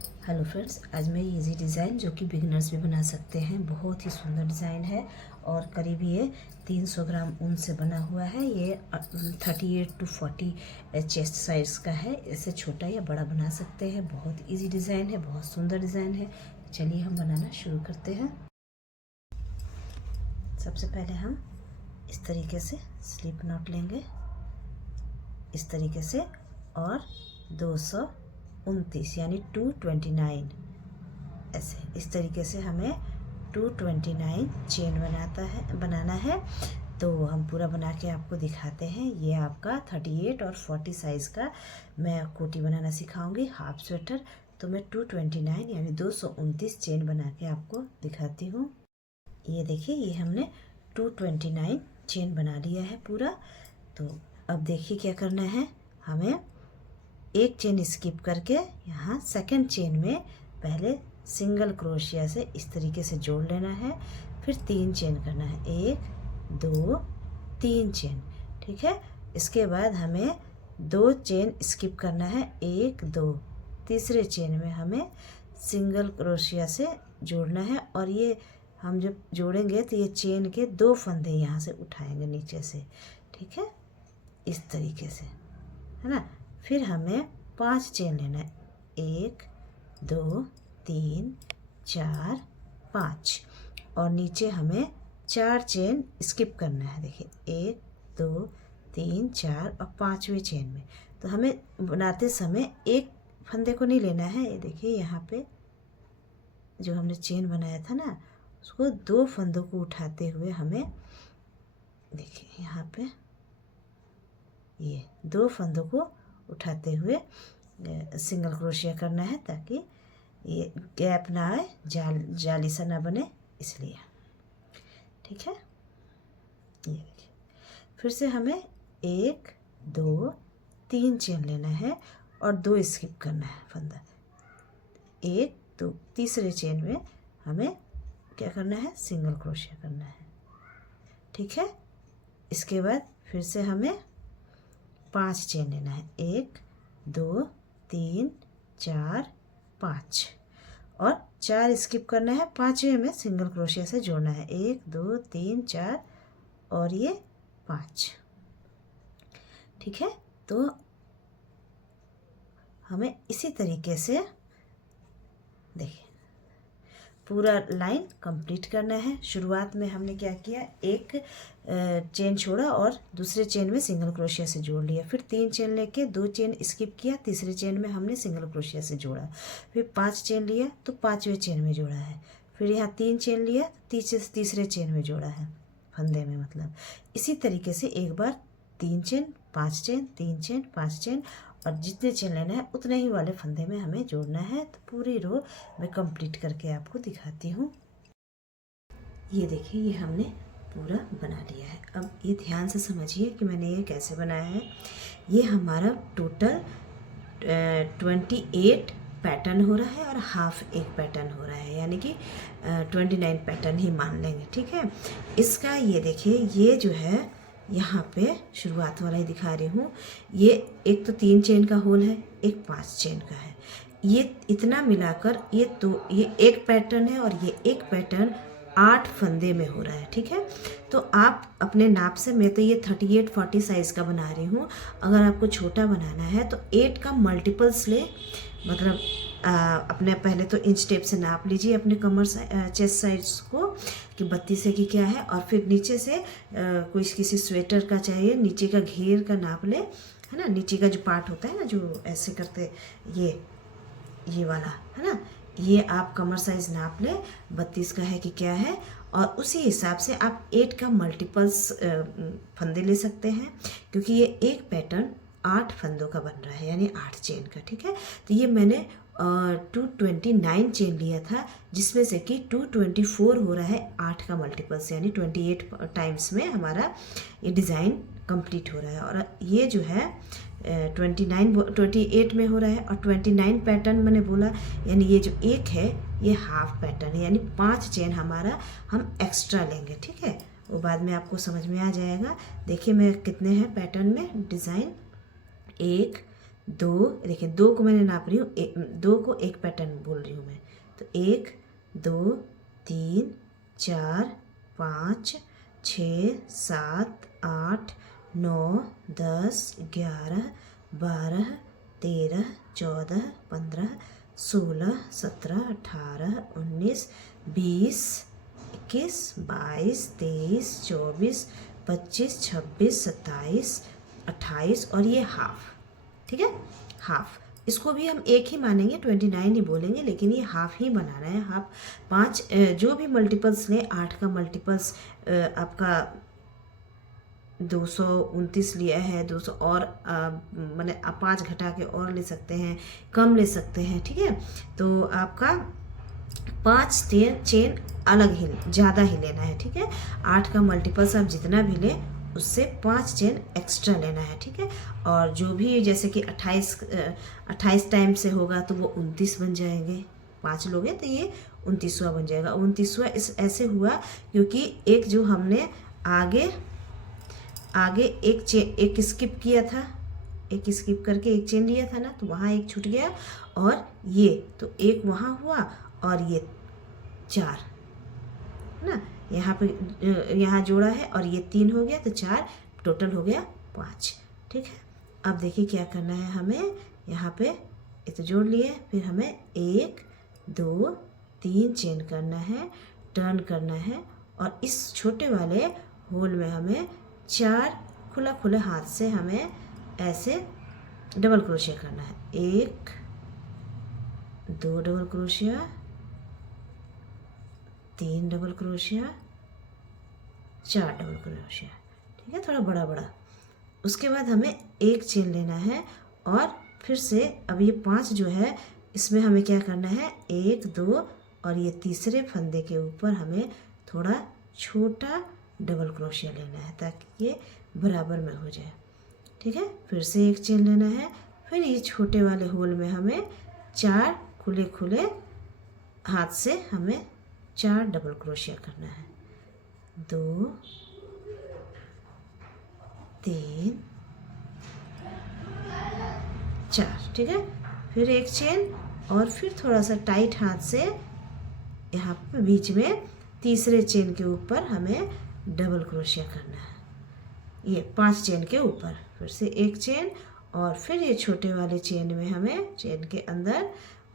Hello friends, आज मैं easy design जो कि बिगिनर्स भी बना सकते हैं, बहुत ही सुंदर डिज़ाइन है और करीब ये 300 ग्राम ऊन से बना हुआ है। ये 38 to 40 चेस्ट साइज़ का है। इसे छोटा या बड़ा बना सकते हैं। बहुत इजी डिज़ाइन है, बहुत सुंदर डिज़ाइन है। चलिए हम बनाना शुरू करते हैं। सबसे पहले हम इस तरीके से स्लिप नॉट लेंगे, इस तरीके से, और 229 यानी 229 ऐसे इस तरीके से हमें 229 चेन बनाना है। तो हम पूरा बना के आपको दिखाते हैं। ये आपका 38 और 40 साइज़ का मैं कोटी बनाना सिखाऊंगी, हाफ स्वेटर। तो मैं 229 यानी 229 चेन बना के आपको दिखाती हूँ। ये देखिए, ये हमने 229 चेन बना लिया है पूरा। तो अब देखिए क्या करना है। हमें एक चेन स्किप करके यहाँ सेकंड चेन में पहले सिंगल क्रोशिया से इस तरीके से जोड़ लेना है। फिर 3 चेन करना है, 1 2 3 चेन, ठीक है। इसके बाद हमें 2 चेन स्किप करना है, 1 2। तीसरे चेन में हमें सिंगल क्रोशिया से जोड़ना है और ये हम जब जोड़ेंगे तो ये चेन के 2 फंदे यहाँ से उठाएंगे नीचे से, ठीक है, इस तरीके से, है ना। फिर हमें 5 चेन लेना है, 1 2 3 4 5, और नीचे हमें 4 चेन स्किप करना है। देखिए 1 2 3 4 और 5वें चेन में। तो हमें बनाते समय एक फंदे को नहीं लेना है। ये देखिए यहाँ पे जो हमने चेन बनाया था ना, उसको 2 फंदों को उठाते हुए हमें, देखिए यहाँ पे ये 2 फंदों को उठाते हुए सिंगल क्रोशिया करना है, ताकि ये गैप ना आए, जाली सा ना बने, इसलिए, ठीक है। ये देखिए, फिर से हमें 1 2 3 चेन लेना है और 2 स्किप करना है फंदा। 1 2 तीसरे चेन में हमें क्या करना है, सिंगल क्रोशिया करना है, ठीक है। इसके बाद फिर से हमें 5 चेन लेना है, 1 2 3 4 5, और 4 स्किप करना है। 5वें में सिंगल क्रोशिया से जोड़ना है, 1 2 3 4 और ये 5, ठीक है। तो हमें इसी तरीके से देखिए पूरा लाइन कंप्लीट करना है। शुरुआत में हमने क्या किया, एक चेन छोड़ा और दूसरे चेन में सिंगल क्रोशिया से जोड़ लिया। फिर 3 चेन लेके 2 चेन स्किप किया, तीसरे चेन में हमने सिंगल क्रोशिया से जोड़ा। फिर 5 चेन लिया तो 5वें चेन में जोड़ा है। फिर यहाँ 3 चेन लिया, तीसरे चेन में जोड़ा है, फंदे में मतलब। इसी तरीके से एक बार 3 चेन 5 चेन 3 चेन 5 चेन, और जितने चेन लेना है उतने ही वाले फंदे में हमें जोड़ना है। तो पूरी रो मैं कंप्लीट करके आपको दिखाती हूँ। ये देखिए, ये हमने पूरा बना लिया है। अब ये ध्यान से समझिए कि मैंने ये कैसे बनाया है। ये हमारा टोटल 28 पैटर्न हो रहा है और हाफ एक पैटर्न हो रहा है, यानी कि 29 पैटर्न ही मान लेंगे, ठीक है। इसका ये देखिए, ये जो है यहाँ पे शुरुआत वाला ही दिखा रही हूँ। ये एक तो 3 चेन का होल है, एक 5 चेन का है। ये इतना मिलाकर ये एक पैटर्न है और ये एक पैटर्न 8 फंदे में हो रहा है, ठीक है। तो आप अपने नाप से, मैं तो ये 38-40 साइज़ का बना रही हूँ। अगर आपको छोटा बनाना है तो 8 का मल्टीपल्स ले, मतलब अपने पहले तो इंच टेप से नाप लीजिए अपने कमर चेस्ट साइज को कि 32 है कि क्या है, और फिर नीचे से कोई किसी स्वेटर का चाहिए, नीचे का घेर का नाप ले, है ना। नीचे का जो पार्ट होता है ना, जो ऐसे करते, ये वाला, है ना, ये आप कमर साइज नाप ले 32 का है कि क्या है, और उसी हिसाब से आप 8 का मल्टीपल्स फंदे ले सकते हैं, क्योंकि ये एक पैटर्न 8 फंदों का बन रहा है, यानी 8 चेन का, ठीक है। तो ये मैंने 229 चेन लिया था, जिसमें से कि 224 हो रहा है 8 का मल्टीपल्स, यानी 28 टाइम्स में हमारा ये डिज़ाइन कंप्लीट हो रहा है। और ये जो है 28 में हो रहा है, और 29 पैटर्न मैंने बोला, यानी ये जो एक है ये हाफ पैटर्न है, यानी 5 चेन हमारा हम एक्स्ट्रा लेंगे, ठीक है। वो बाद में आपको समझ में आ जाएगा। देखिए मैं कितने हैं पैटर्न में डिज़ाइन, 1 दो, देखिए 2 को मैंने नाप रही हूँ, 2 को एक पैटर्न बोल रही हूँ मैं। तो 1 2 3 4 5 6 7 8 9 10 11 12 13 14 15 16 17 18 19 20 21 22 23 24 25 26 27 28 और ये हाफ, ठीक है, हाफ। इसको भी हम एक ही मानेंगे, 29 ही बोलेंगे, लेकिन ये हाफ ही बनाना है। हाफ 5 जो भी मल्टीपल्स लें, 8 का मल्टीपल्स आपका 229 लिया है, 200 और मैंने आप 5 घटा के और ले सकते हैं, कम ले सकते हैं, ठीक है। तो आपका 5 चेन अलग ही ज़्यादा ही लेना है, ठीक है। 8 का मल्टीपल्स आप जितना भी लें उससे 5 चेन एक्स्ट्रा लेना है, ठीक है। और जो भी जैसे कि 28 टाइम से होगा तो वो 29 बन जाएंगे, 5 लोगे तो ये 29वां बन जाएगा। 29वां इस ऐसे हुआ क्योंकि एक जो हमने आगे एक स्किप किया था, एक स्किप करके एक चेन लिया था ना, तो वहाँ एक छूट गया, और ये तो एक वहाँ हुआ और ये 4 ना, यहाँ पे यहाँ जोड़ा है और ये 3 हो गया, तो 4 टोटल हो गया 5, ठीक है। अब देखिए क्या करना है हमें, यहाँ पे ये तो जोड़ लिए, फिर हमें 1 2 3 चेन करना है, टर्न करना है, और इस छोटे वाले होल में हमें 4 खुला हाथ से हमें ऐसे डबल क्रोशिया करना है। 1 2 double crochet, 3 double crochet, 4 double crochet, ठीक है, थोड़ा बड़ा बड़ा। उसके बाद हमें एक चेन लेना है, और फिर से अब ये 5 जो है इसमें हमें क्या करना है, 1 2 और ये तीसरे फंदे के ऊपर हमें थोड़ा छोटा डबल क्रोशिया लेना है ताकि ये बराबर में हो जाए, ठीक है। फिर से एक चेन लेना है, फिर ये छोटे वाले होल में हमें 4 खुले हाथ से हमें 4 डबल क्रोशिया करना है। 2 3 4, ठीक है। फिर एक चेन, और फिर थोड़ा सा टाइट हाथ से यहाँ पे बीच में तीसरे चेन के ऊपर हमें डबल क्रोशिया करना है, ये 5 चेन के ऊपर। फिर से एक चेन, और फिर ये छोटे वाले चेन में हमें, चेन के अंदर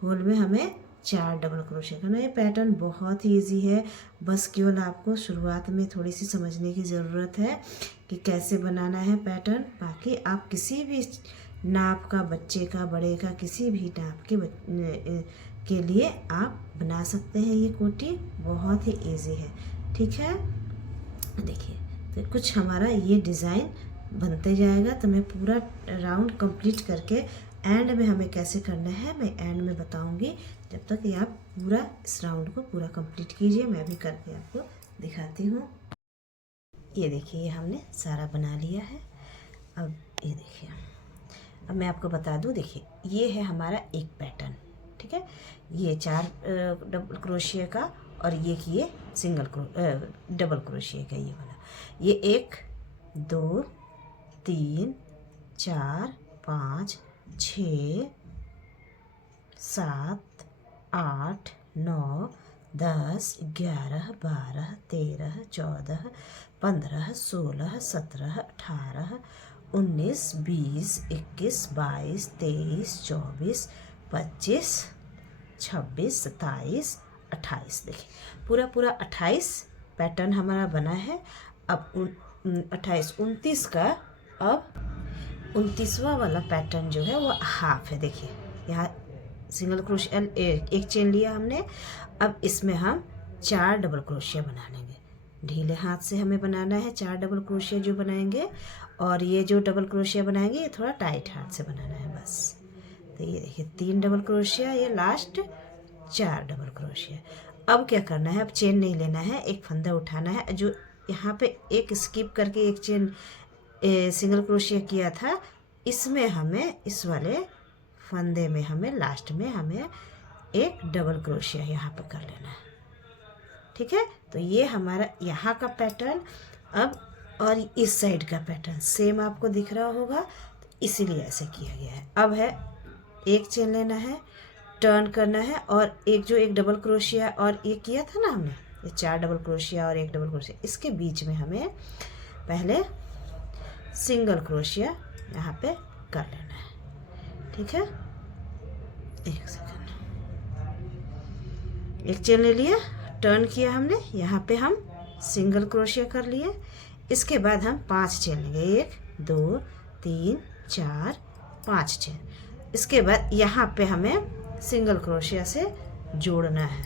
होल में हमें 4 डबल क्रोशिया करना है। ये पैटर्न बहुत ही ईजी है, बस केवल आपको शुरुआत में थोड़ी सी समझने की ज़रूरत है कि कैसे बनाना है पैटर्न। बाकी आप किसी भी नाप का, बच्चे का, बड़े का, किसी भी नाप के लिए आप बना सकते हैं। ये कोटी बहुत ही इजी है, ठीक है। देखिए तो कुछ हमारा ये डिज़ाइन बनते जाएगा, तो मैं पूरा राउंड कंप्लीट करके एंड में हमें कैसे करना है मैं एंड में बताऊंगी। जब तक ये आप पूरा इस राउंड को पूरा कंप्लीट कीजिए, मैं भी करके आपको दिखाती हूँ। ये देखिए, ये हमने सारा बना लिया है। अब ये देखिए, अब मैं आपको बता दूँ, देखिए ये है हमारा एक पैटर्न, ठीक है। ये 4 डबल क्रोशिया का, और ये किए डबल क्रोशिया का ये वाला। ये 1 2 3 4 5 6 7 8 9 10 11 12 13 14 15 16 17 18 19 20 21 22 23 24 25 26 27 28। देखिए पूरा 28 पैटर्न हमारा बना है। अब 28 29 का, अब 29वां वाला पैटर्न जो है वो हाफ है। देखिए यहाँ सिंगल क्रोशिया एक चेन लिया हमने, अब इसमें हम 4 डबल क्रोशिया बना लेंगे। ढीले हाथ से हमें बनाना है 4 डबल क्रोशिया जो बनाएंगे, और ये जो डबल क्रोशिया बनाएंगे ये थोड़ा टाइट हाथ से बनाना है बस। तो ये देखिए 3 डबल क्रोशिया, ये लास्ट 4 डबल क्रोशिया। अब क्या करना है, अब चेन नहीं लेना है, एक फंदा उठाना है। जो यहाँ पे एक स्किप करके एक चेन सिंगल क्रोशिया किया था, इसमें हमें इस वाले फंदे में हमें लास्ट में हमें एक डबल क्रोशिया यहाँ पे कर लेना है, ठीक है। तो ये हमारा यहाँ का पैटर्न। अब और इस साइड का पैटर्न सेम आपको दिख रहा होगा। इसीलिए ऐसे किया गया है। अब है एक चेन लेना है, टर्न करना है, और एक डबल क्रोशिया और एक किया था ना हमने, ये 4 डबल क्रोशिया और एक डबल क्रोशिया, इसके बीच में हमें पहले सिंगल क्रोशिया यहाँ पे कर लेना है। ठीक है, एक सेकंड, एक चेन ले लिया, टर्न किया हमने, यहाँ पे हम सिंगल क्रोशिया कर लिए। इसके बाद हम 5 चेन लेंगे, 1 2 3 4 5 चेन। इसके बाद यहाँ पे हमें सिंगल क्रोशिया से जोड़ना है।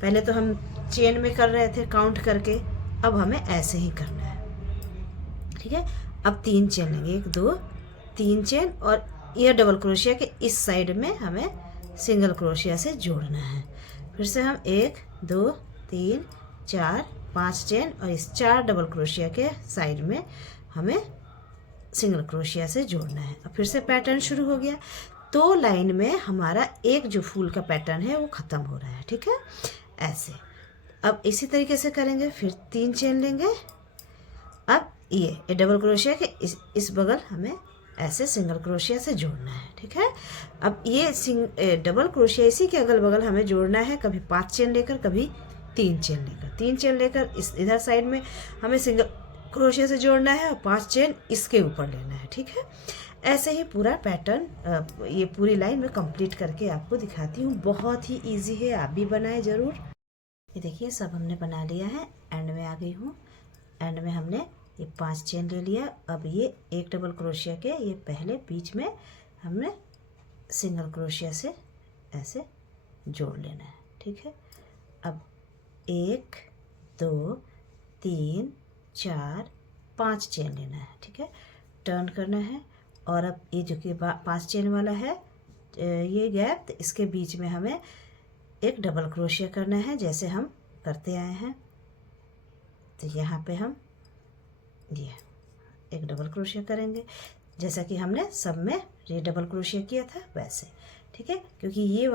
पहले तो हम चेन में कर रहे थे काउंट करके, अब हमें ऐसे ही करना है। ठीक है, अब 3 चेन लेंगे, 1 2 3 चेन, और यह डबल क्रोशिया के इस साइड में हमें सिंगल क्रोशिया से जोड़ना है। फिर से हम 1 2 3 4 5 चेन, और इस 4 डबल क्रोशिया के साइड में हमें सिंगल क्रोशिया से जोड़ना है। अब फिर से पैटर्न शुरू हो गया। तो लाइन में हमारा एक जो फूल का पैटर्न है वो ख़त्म हो रहा है। ठीक है, ऐसे। अब इसी तरीके से करेंगे, फिर 3 चेन लेंगे। अब ये डबल क्रोशिया के इस बगल हमें ऐसे सिंगल क्रोशिया से जोड़ना है। ठीक है, अब ये डबल क्रोशिया इसी के अगल बगल हमें जोड़ना है, कभी 5 चेन लेकर, कभी 3 चेन लेकर। 3 चेन लेकर इस इधर साइड में हमें सिंगल क्रोशिया से जोड़ना है, और 5 चेन इसके ऊपर लेना है। ठीक है, ऐसे ही पूरा पैटर्न ये पूरी लाइन में कंप्लीट करके आपको दिखाती हूँ। बहुत ही इजी है, आप भी बनाएं ज़रूर। ये देखिए, सब हमने बना लिया है। एंड में आ गई हूँ। एंड में हमने ये 5 चेन ले लिया। अब ये एक डबल क्रोशिया के ये पहले बीच में हमने सिंगल क्रोशिया से ऐसे जोड़ लेना है। ठीक है, अब 1 2 3 4 5 चेन लेना है। ठीक है, टर्न करना है, और अब ये जो कि 5 चेन वाला है ये गैप, तो इसके बीच में हमें एक डबल क्रोशिया करना है, जैसे हम करते आए हैं। तो यहाँ पे हम ये एक डबल क्रोशिया करेंगे, जैसा कि हमने सब में ये डबल क्रोशिया किया था वैसे। ठीक है, क्योंकि ये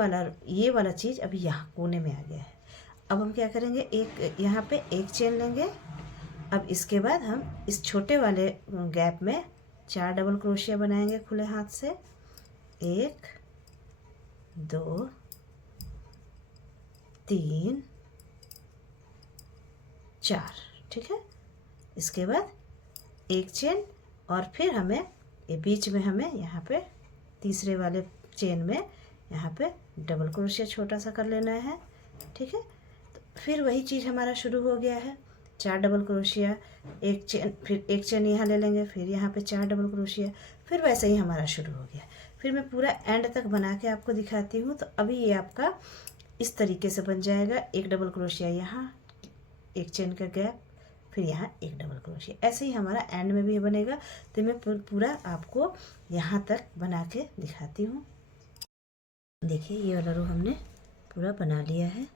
वाला चीज़ अभी यहाँ कोने में आ गया है। अब हम क्या करेंगे, एक यहाँ पे एक चेन लेंगे। अब इसके बाद हम इस छोटे वाले गैप में 4 डबल क्रोशिया बनाएंगे खुले हाथ से। 1 2 3 4। ठीक है, इसके बाद एक चेन, और फिर हमें ये बीच में हमें यहाँ पे तीसरे वाले चेन में यहाँ पे डबल क्रोशिया छोटा सा कर लेना है। ठीक है, तो फिर वही चीज़ हमारा शुरू हो गया है। 4 डबल क्रोशिया, एक चेन, फिर एक चेन यहाँ ले लेंगे, फिर यहाँ पे 4 डबल क्रोशिया, फिर वैसे ही हमारा शुरू हो गया। फिर मैं पूरा एंड तक बना के आपको दिखाती हूँ। तो अभी ये आपका इस तरीके से बन जाएगा। एक डबल क्रोशिया यहाँ, एक चेन का गैप, फिर यहाँ एक डबल क्रोशिया। ऐसे ही हमारा एंड में भी बनेगा। तो मैं पूरा आपको यहाँ तक बना के दिखाती हूँ। देखिए, ये वाला रो हमने पूरा बना लिया है।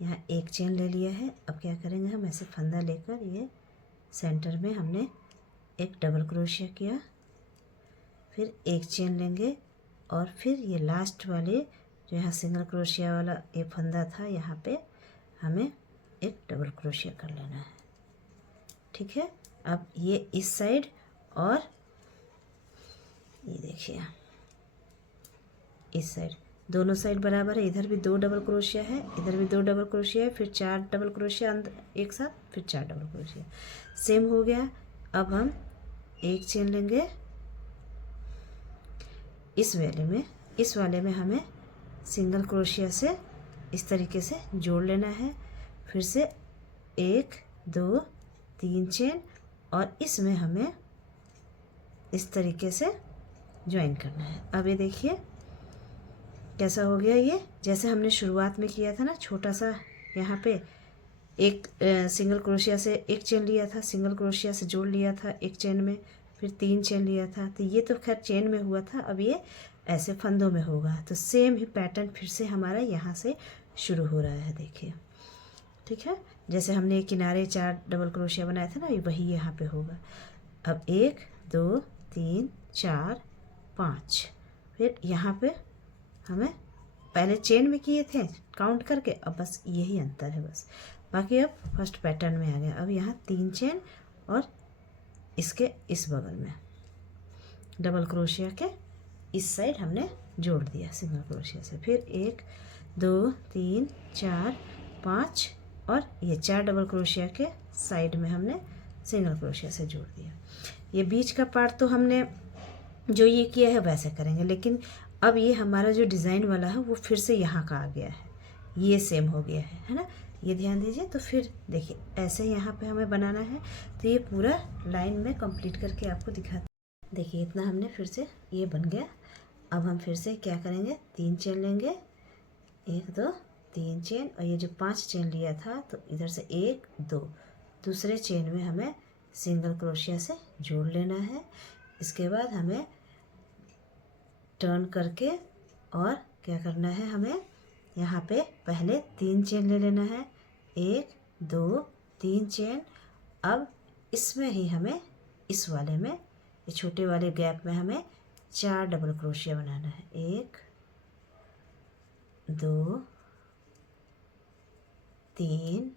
यहाँ एक चेन ले लिया है। अब क्या करेंगे, हम ऐसे फंदा लेकर ये सेंटर में हमने एक डबल क्रोशिया किया, फिर एक चेन लेंगे, और फिर ये लास्ट वाले जो यहाँ सिंगल क्रोशिया वाला ये फंदा था, यहाँ पे हमें एक डबल क्रोशिया कर लेना है। ठीक है, अब ये इस साइड, और ये देखिए इस साइड, दोनों साइड बराबर है। इधर भी 2 डबल क्रोशिया है, इधर भी 2 डबल क्रोशिया है, फिर 4 डबल क्रोशिया अंदर एक साथ, फिर 4 डबल क्रोशिया। सेम हो गया। अब हम एक चेन लेंगे इस वाले में हमें सिंगल क्रोशिया से इस तरीके से जोड़ लेना है। फिर से 1 2 3 चेन, और इसमें हमें इस तरीके से ज्वाइन करना है। अब ये देखिए कैसा हो गया। ये जैसे हमने शुरुआत में किया था ना, छोटा सा यहाँ पे एक सिंगल क्रोशिया से एक चेन लिया था, सिंगल क्रोशिया से जोड़ लिया था एक चेन में, फिर 3 चेन लिया था। तो ये तो खैर चेन में हुआ था, अब ये ऐसे फंदों में होगा। तो सेम ही पैटर्न फिर से हमारा यहाँ से शुरू हो रहा है। देखिए, ठीक है, जैसे हमने किनारे 4 डबल क्रोशिया बनाए थे ना, वही यहाँ पे होगा। अब 1 2 3 4 5, फिर यहाँ पे हमें पहले चेन में किए थे काउंट करके, अब बस यही अंतर है बस। बाकी अब फर्स्ट पैटर्न में आ गया। अब यहाँ 3 चेन, और इसके इस बगल में डबल क्रोशिया के इस साइड हमने जोड़ दिया सिंगल क्रोशिया से। फिर 1 2 3 4 5 और ये 4 डबल क्रोशिया के साइड में हमने सिंगल क्रोशिया से जोड़ दिया। ये बीच का पार्ट तो हमने जो ये किया है वैसे करेंगे, लेकिन अब ये हमारा जो डिज़ाइन वाला है वो फिर से यहाँ का आ गया है, ये सेम हो गया है ना, ये ध्यान दीजिए। तो फिर देखिए ऐसे यहाँ पे हमें बनाना है। तो ये पूरा लाइन में कंप्लीट करके आपको दिखाते। देखिए इतना हमने फिर से ये बन गया। अब हम फिर से क्या करेंगे, 3 चेन लेंगे, 1 2 3 चेन, और ये जो 5 चेन लिया था तो इधर से 1 2 दूसरे चेन में हमें सिंगल क्रोशिया से जोड़ लेना है। इसके बाद हमें टर्न करके और क्या करना है, हमें यहाँ पे पहले 3 चेन ले लेना है, 1 2 3 चेन। अब इसमें ही हमें इस वाले में, ये छोटे वाले गैप में हमें 4 डबल क्रोशिया बनाना है, 1 2 3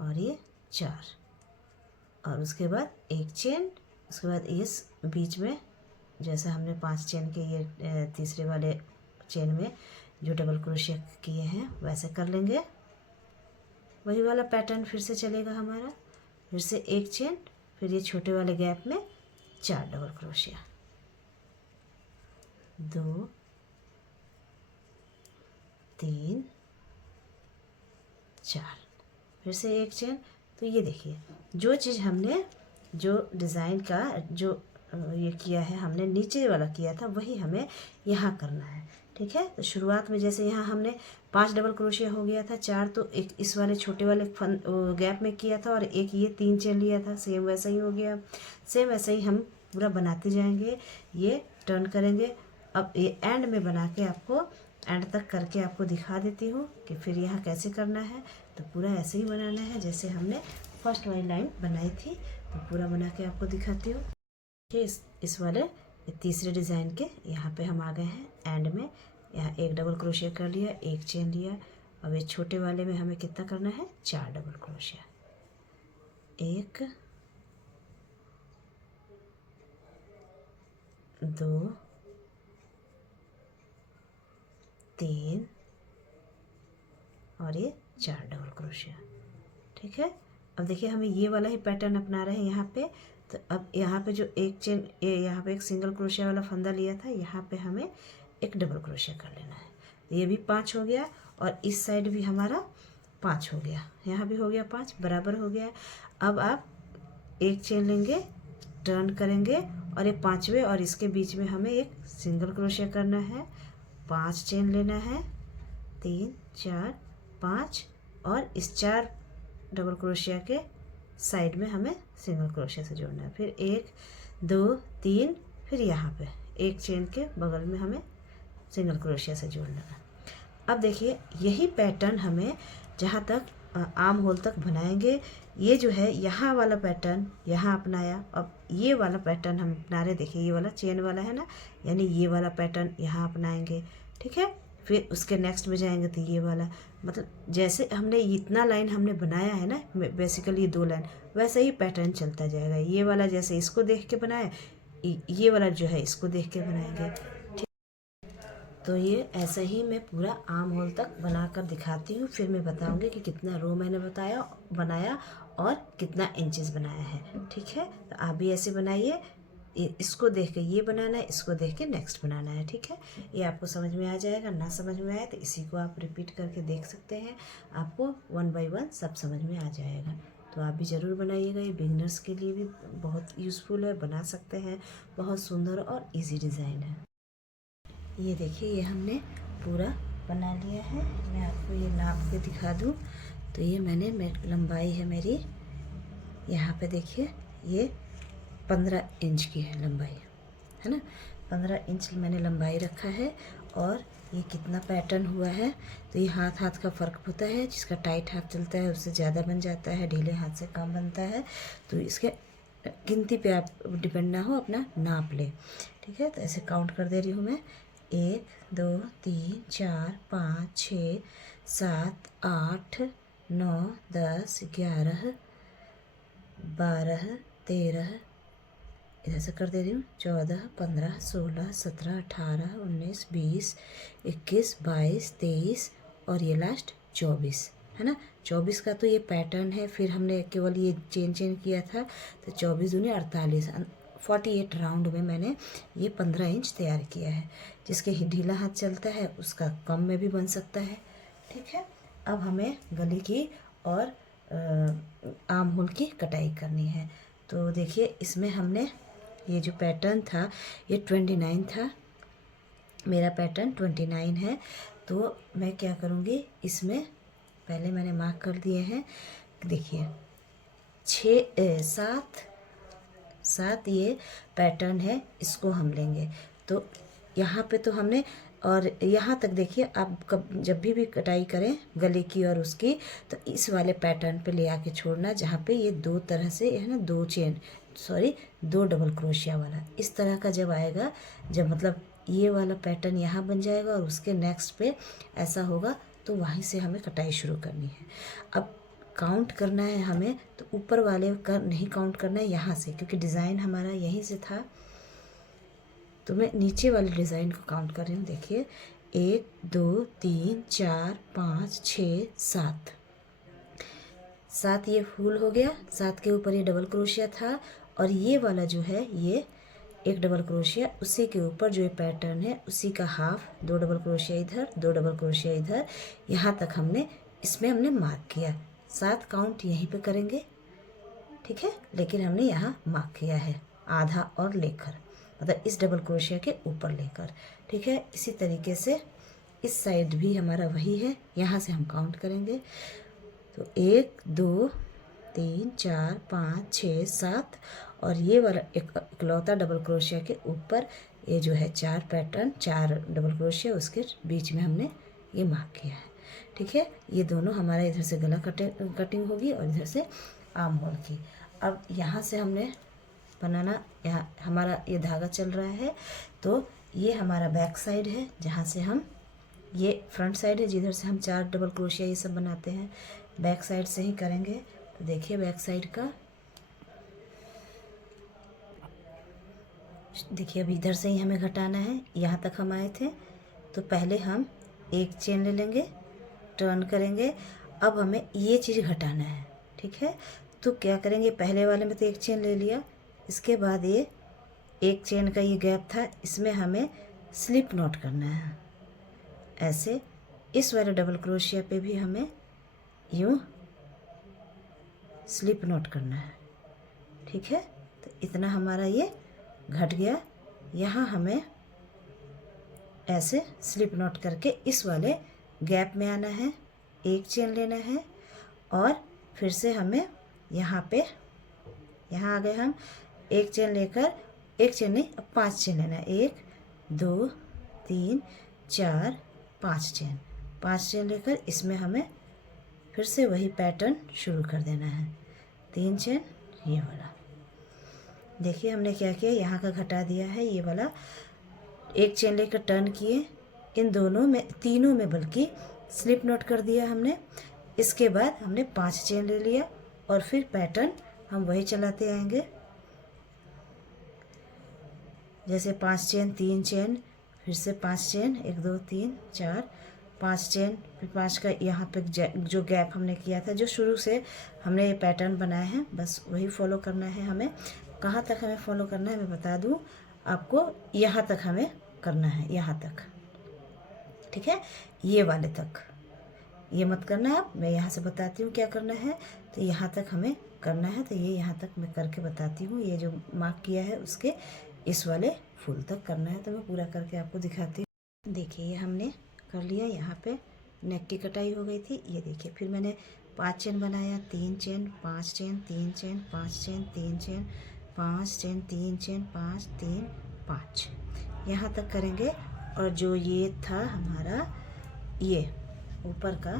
और ये 4, और उसके बाद 1 चेन। उसके बाद इस बीच में जैसे हमने 5 चेन के ये तीसरे वाले चेन में जो डबल क्रोशिया किए हैं वैसे कर लेंगे। वही वाला पैटर्न फिर से चलेगा हमारा। फिर से 1 चेन, फिर ये छोटे वाले गैप में 4 डबल क्रोशिया, 2 3 4, फिर से 1 चेन। तो ये देखिए जो चीज़ हमने जो डिज़ाइन का जो ये किया है, हमने नीचे वाला किया था वही हमें यहाँ करना है, ठीक है। तो शुरुआत में जैसे यहाँ हमने 5 डबल क्रोशिया हो गया था, 4 तो एक इस वाले छोटे वाले गैप में किया था और एक ये 3 चेन लिया था, सेम वैसा ही हो गया। सेम वैसे ही हम पूरा बनाते जाएंगे, ये टर्न करेंगे। अब ये एंड में बना के आपको एंड तक करके आपको दिखा देती हूँ कि फिर यहाँ कैसे करना है। तो पूरा ऐसे ही बनाना है जैसे हमने फर्स्ट वाली लाइन बनाई थी। तो पूरा बना के आपको दिखाती हूँ। इस वाले तीसरे डिज़ाइन के यहाँ पे हम आ गए हैं एंड में। यहाँ 1 डबल क्रोशिया कर लिया, 1 चेन लिया। अब ये छोटे वाले में हमें कितना करना है, 4 डबल क्रोशिया, 1 2 3 और ये 4 डबल क्रोशिया, ठीक है। अब देखिए हमें ये वाला ही पैटर्न अपना रहे हैं यहाँ पे। तो अब यहाँ पे जो 1 चेन, यहाँ पे एक सिंगल क्रोशिया वाला फंदा लिया था, यहाँ पे हमें 1 डबल क्रोशिया कर लेना है। ये भी 5 हो गया और इस साइड भी हमारा 5 हो गया, यहाँ भी हो गया 5, बराबर हो गया। अब आप 1 चेन लेंगे, टर्न करेंगे और ये 5वें और इसके बीच में हमें एक सिंगल क्रोशिया करना है, 5 चेन लेना है, 3 4 5, और इस 4 डबल क्रोशिया के साइड में हमें सिंगल क्रोशिया से जोड़ना है। फिर 1 2 3, फिर यहाँ पे 1 चेन के बगल में हमें सिंगल क्रोशिया से जोड़ना है। अब देखिए यही पैटर्न हमें जहाँ तक आर्म होल तक बनाएंगे। ये जो है यहाँ वाला पैटर्न यहाँ अपनाया, अब ये वाला पैटर्न हम अपना रहे। देखिए ये वाला चेन वाला है ना, यानी ये वाला पैटर्न यहाँ अपनाएंगे, ठीक है। फिर उसके नेक्स्ट में जाएंगे तो ये वाला, मतलब जैसे हमने इतना लाइन हमने बनाया है ना, बेसिकली 2 लाइन, वैसे ही पैटर्न चलता जाएगा। ये वाला जैसे इसको देख के बनाए, ये वाला जो है इसको देख के बनाएंगे, ठीक। तो ये ऐसा ही मैं पूरा आर्म होल तक बनाकर दिखाती हूँ, फिर मैं बताऊँगी कि कितना रो मैंने बनाया और कितना इंचेस बनाया है, ठीक है। तो आप भी ऐसे बनाइए, इसको देख के ये बनाना है, इसको देख के नेक्स्ट बनाना है, ठीक है। ये आपको समझ में आ जाएगा। ना समझ में आए तो इसी को आप रिपीट करके देख सकते हैं, आपको 1 बाय 1 सब समझ में आ जाएगा। तो आप भी ज़रूर बनाइएगा, ये बिगिनर्स के लिए भी बहुत यूज़फुल है, बना सकते हैं। बहुत सुंदर और इजी डिज़ाइन है। ये देखिए ये हमने पूरा बना लिया है। मैं आपको ये नाप के दिखा दूँ तो ये लंबाई है मेरी, यहाँ पे देखिए ये 15 इंच की है लंबाई, है ना। 15 इंच मैंने लंबाई रखा है। और ये कितना पैटर्न हुआ है, तो ये हाथ हाथ का फ़र्क होता है। जिसका टाइट हाथ चलता है उससे ज़्यादा बन जाता है, ढीले हाथ से कम बनता है। तो इसके गिनती पे आप डिपेंड ना हो, अपना नाप ले, ठीक है। तो ऐसे काउंट कर दे रही हूँ मैं, 1 2 3 4 5 6 7 8 9 10 11 12 13 इधर से कर दे रही हूँ 14, 15, 16, 17, 18, 19, 20, 21, 22, 23 और ये लास्ट 24 है ना। 24 का तो ये पैटर्न है, फिर हमने केवल ये चेन किया था, तो 24 दूनी 48, 48 राउंड में मैंने ये 15 इंच तैयार किया है। जिसके ढीला हाथ चलता है उसका कम में भी बन सकता है। ठीक है, अब हमें गले की और आर्म होल की कटाई करनी है। तो देखिए इसमें हमने ये जो पैटर्न था ये 29 था, मेरा पैटर्न 29 है। तो मैं क्या करूँगी, इसमें पहले मैंने मार्क कर दिए हैं, देखिए 7 ये पैटर्न है, इसको हम लेंगे। तो यहाँ पे तो हमने, और यहाँ तक देखिए आप जब भी कटाई करें गले की और उसकी, तो इस वाले पैटर्न पे ले आके छोड़ना जहाँ पे ये 2 तरह से है ना, 2 डबल क्रोशिया वाला इस तरह का जब आएगा, जब मतलब ये वाला पैटर्न यहाँ बन जाएगा और उसके नेक्स्ट पे ऐसा होगा, तो वहीं से हमें कटाई शुरू करनी है। अब काउंट करना है हमें, तो ऊपर वाले का नहीं काउंट करना है यहाँ से, क्योंकि डिज़ाइन हमारा यहीं से था। तो मैं नीचे वाले डिज़ाइन को काउंट कर रही हूँ। देखिए 1 2 3 4 5 6 7 ये फुल हो गया। 7 के ऊपर ये डबल क्रोशिया था, और ये वाला जो है ये एक डबल क्रोशिया, उसी के ऊपर जो ये पैटर्न है उसी का हाफ, 2 डबल क्रोशिया इधर, 2 डबल क्रोशिया इधर, यहाँ तक इसमें हमने मार्क किया। 7 काउंट यहीं पे करेंगे, ठीक है, लेकिन हमने यहाँ मार्क किया है आधा और लेकर, मतलब इस डबल क्रोशिया के ऊपर लेकर। ठीक है, इसी तरीके से इस साइड भी हमारा वही है, यहाँ से हम काउंट करेंगे। तो 1 2 3 4 5 6 7, और ये वाला इकलौता डबल क्रोशिया के ऊपर ये जो है 4 पैटर्न, 4 डबल क्रोशिया, उसके बीच में हमने ये मार्क किया है। ठीक है, ये दोनों हमारा इधर से गला कटिंग होगी और इधर से आर्म होल की। अब यहाँ से हमने बनाना, यहाँ हमारा ये धागा चल रहा है, तो ये हमारा बैक साइड है, जहाँ से हम, ये फ्रंट साइड है जिधर से हम 4 डबल क्रोशिया ये सब बनाते हैं, बैक साइड से ही करेंगे। तो देखिए बैक साइड का, देखिए अभी इधर से ही हमें घटाना है, यहाँ तक हम आए थे। तो पहले हम एक चेन ले लेंगे, टर्न करेंगे, अब हमें ये चीज़ घटाना है। ठीक है, तो क्या करेंगे, पहले वाले में तो एक चेन ले लिया, इसके बाद ये एक चेन का ये गैप था, इसमें हमें स्लिप नॉट करना है ऐसे। इस वाले डबल क्रोशिया पे भी हमें यूँ स्लिप नॉट करना है। ठीक है, तो इतना हमारा ये घट गया। यहाँ हमें ऐसे स्लिप नॉट करके इस वाले गैप में आना है, एक चेन लेना है, और फिर से हमें यहाँ पे, यहाँ आ गए हम, एक चेन लेकर, एक चेन नहीं अब 5 चेन लेना है, 1 2 3 4 5 चेन, 5 चेन लेकर इसमें हमें फिर से वही पैटर्न शुरू कर देना है। 3 चेन ये वाला, देखिए हमने क्या किया, यहाँ का घटा दिया है ये वाला, एक चेन लेकर टर्न किए, इन दोनों में, तीनों में बल्कि स्लिप नॉट कर दिया हमने। इसके बाद हमने 5 चेन ले लिया, और फिर पैटर्न हम वही चलाते आएंगे, जैसे 5 चेन 3 चेन, फिर से 5 चेन 1 2 3 4 5 चेन, फिर 5 का यहाँ पे जो गैप हमने किया था, जो शुरू से हमने ये पैटर्न बनाया है, बस वही फॉलो करना है हमें। कहाँ तक हमें फॉलो करना है मैं बता दूँ आपको, यहाँ तक हमें करना है, यहाँ तक। ठीक है, ये वाले तक, ये मत करना आप, मैं यहाँ से बताती हूँ क्या करना है। तो यहाँ तक हमें करना है, तो ये यहाँ तक मैं करके बताती हूँ, ये जो मार्क किया है उसके इस वाले फुल तक करना है, तो मैं पूरा करके आपको दिखाती हूँ। देखिए ये हमने कर लिया, यहाँ पे नेक की कटाई हो गई थी, ये देखिए, फिर मैंने 5 चेन बनाया, 3 chain 5 chain 3 chain 5 chain 3 chain 5 chain 3 chain 5 3 5, यहाँ तक करेंगे। और जो ये था हमारा ये ऊपर का,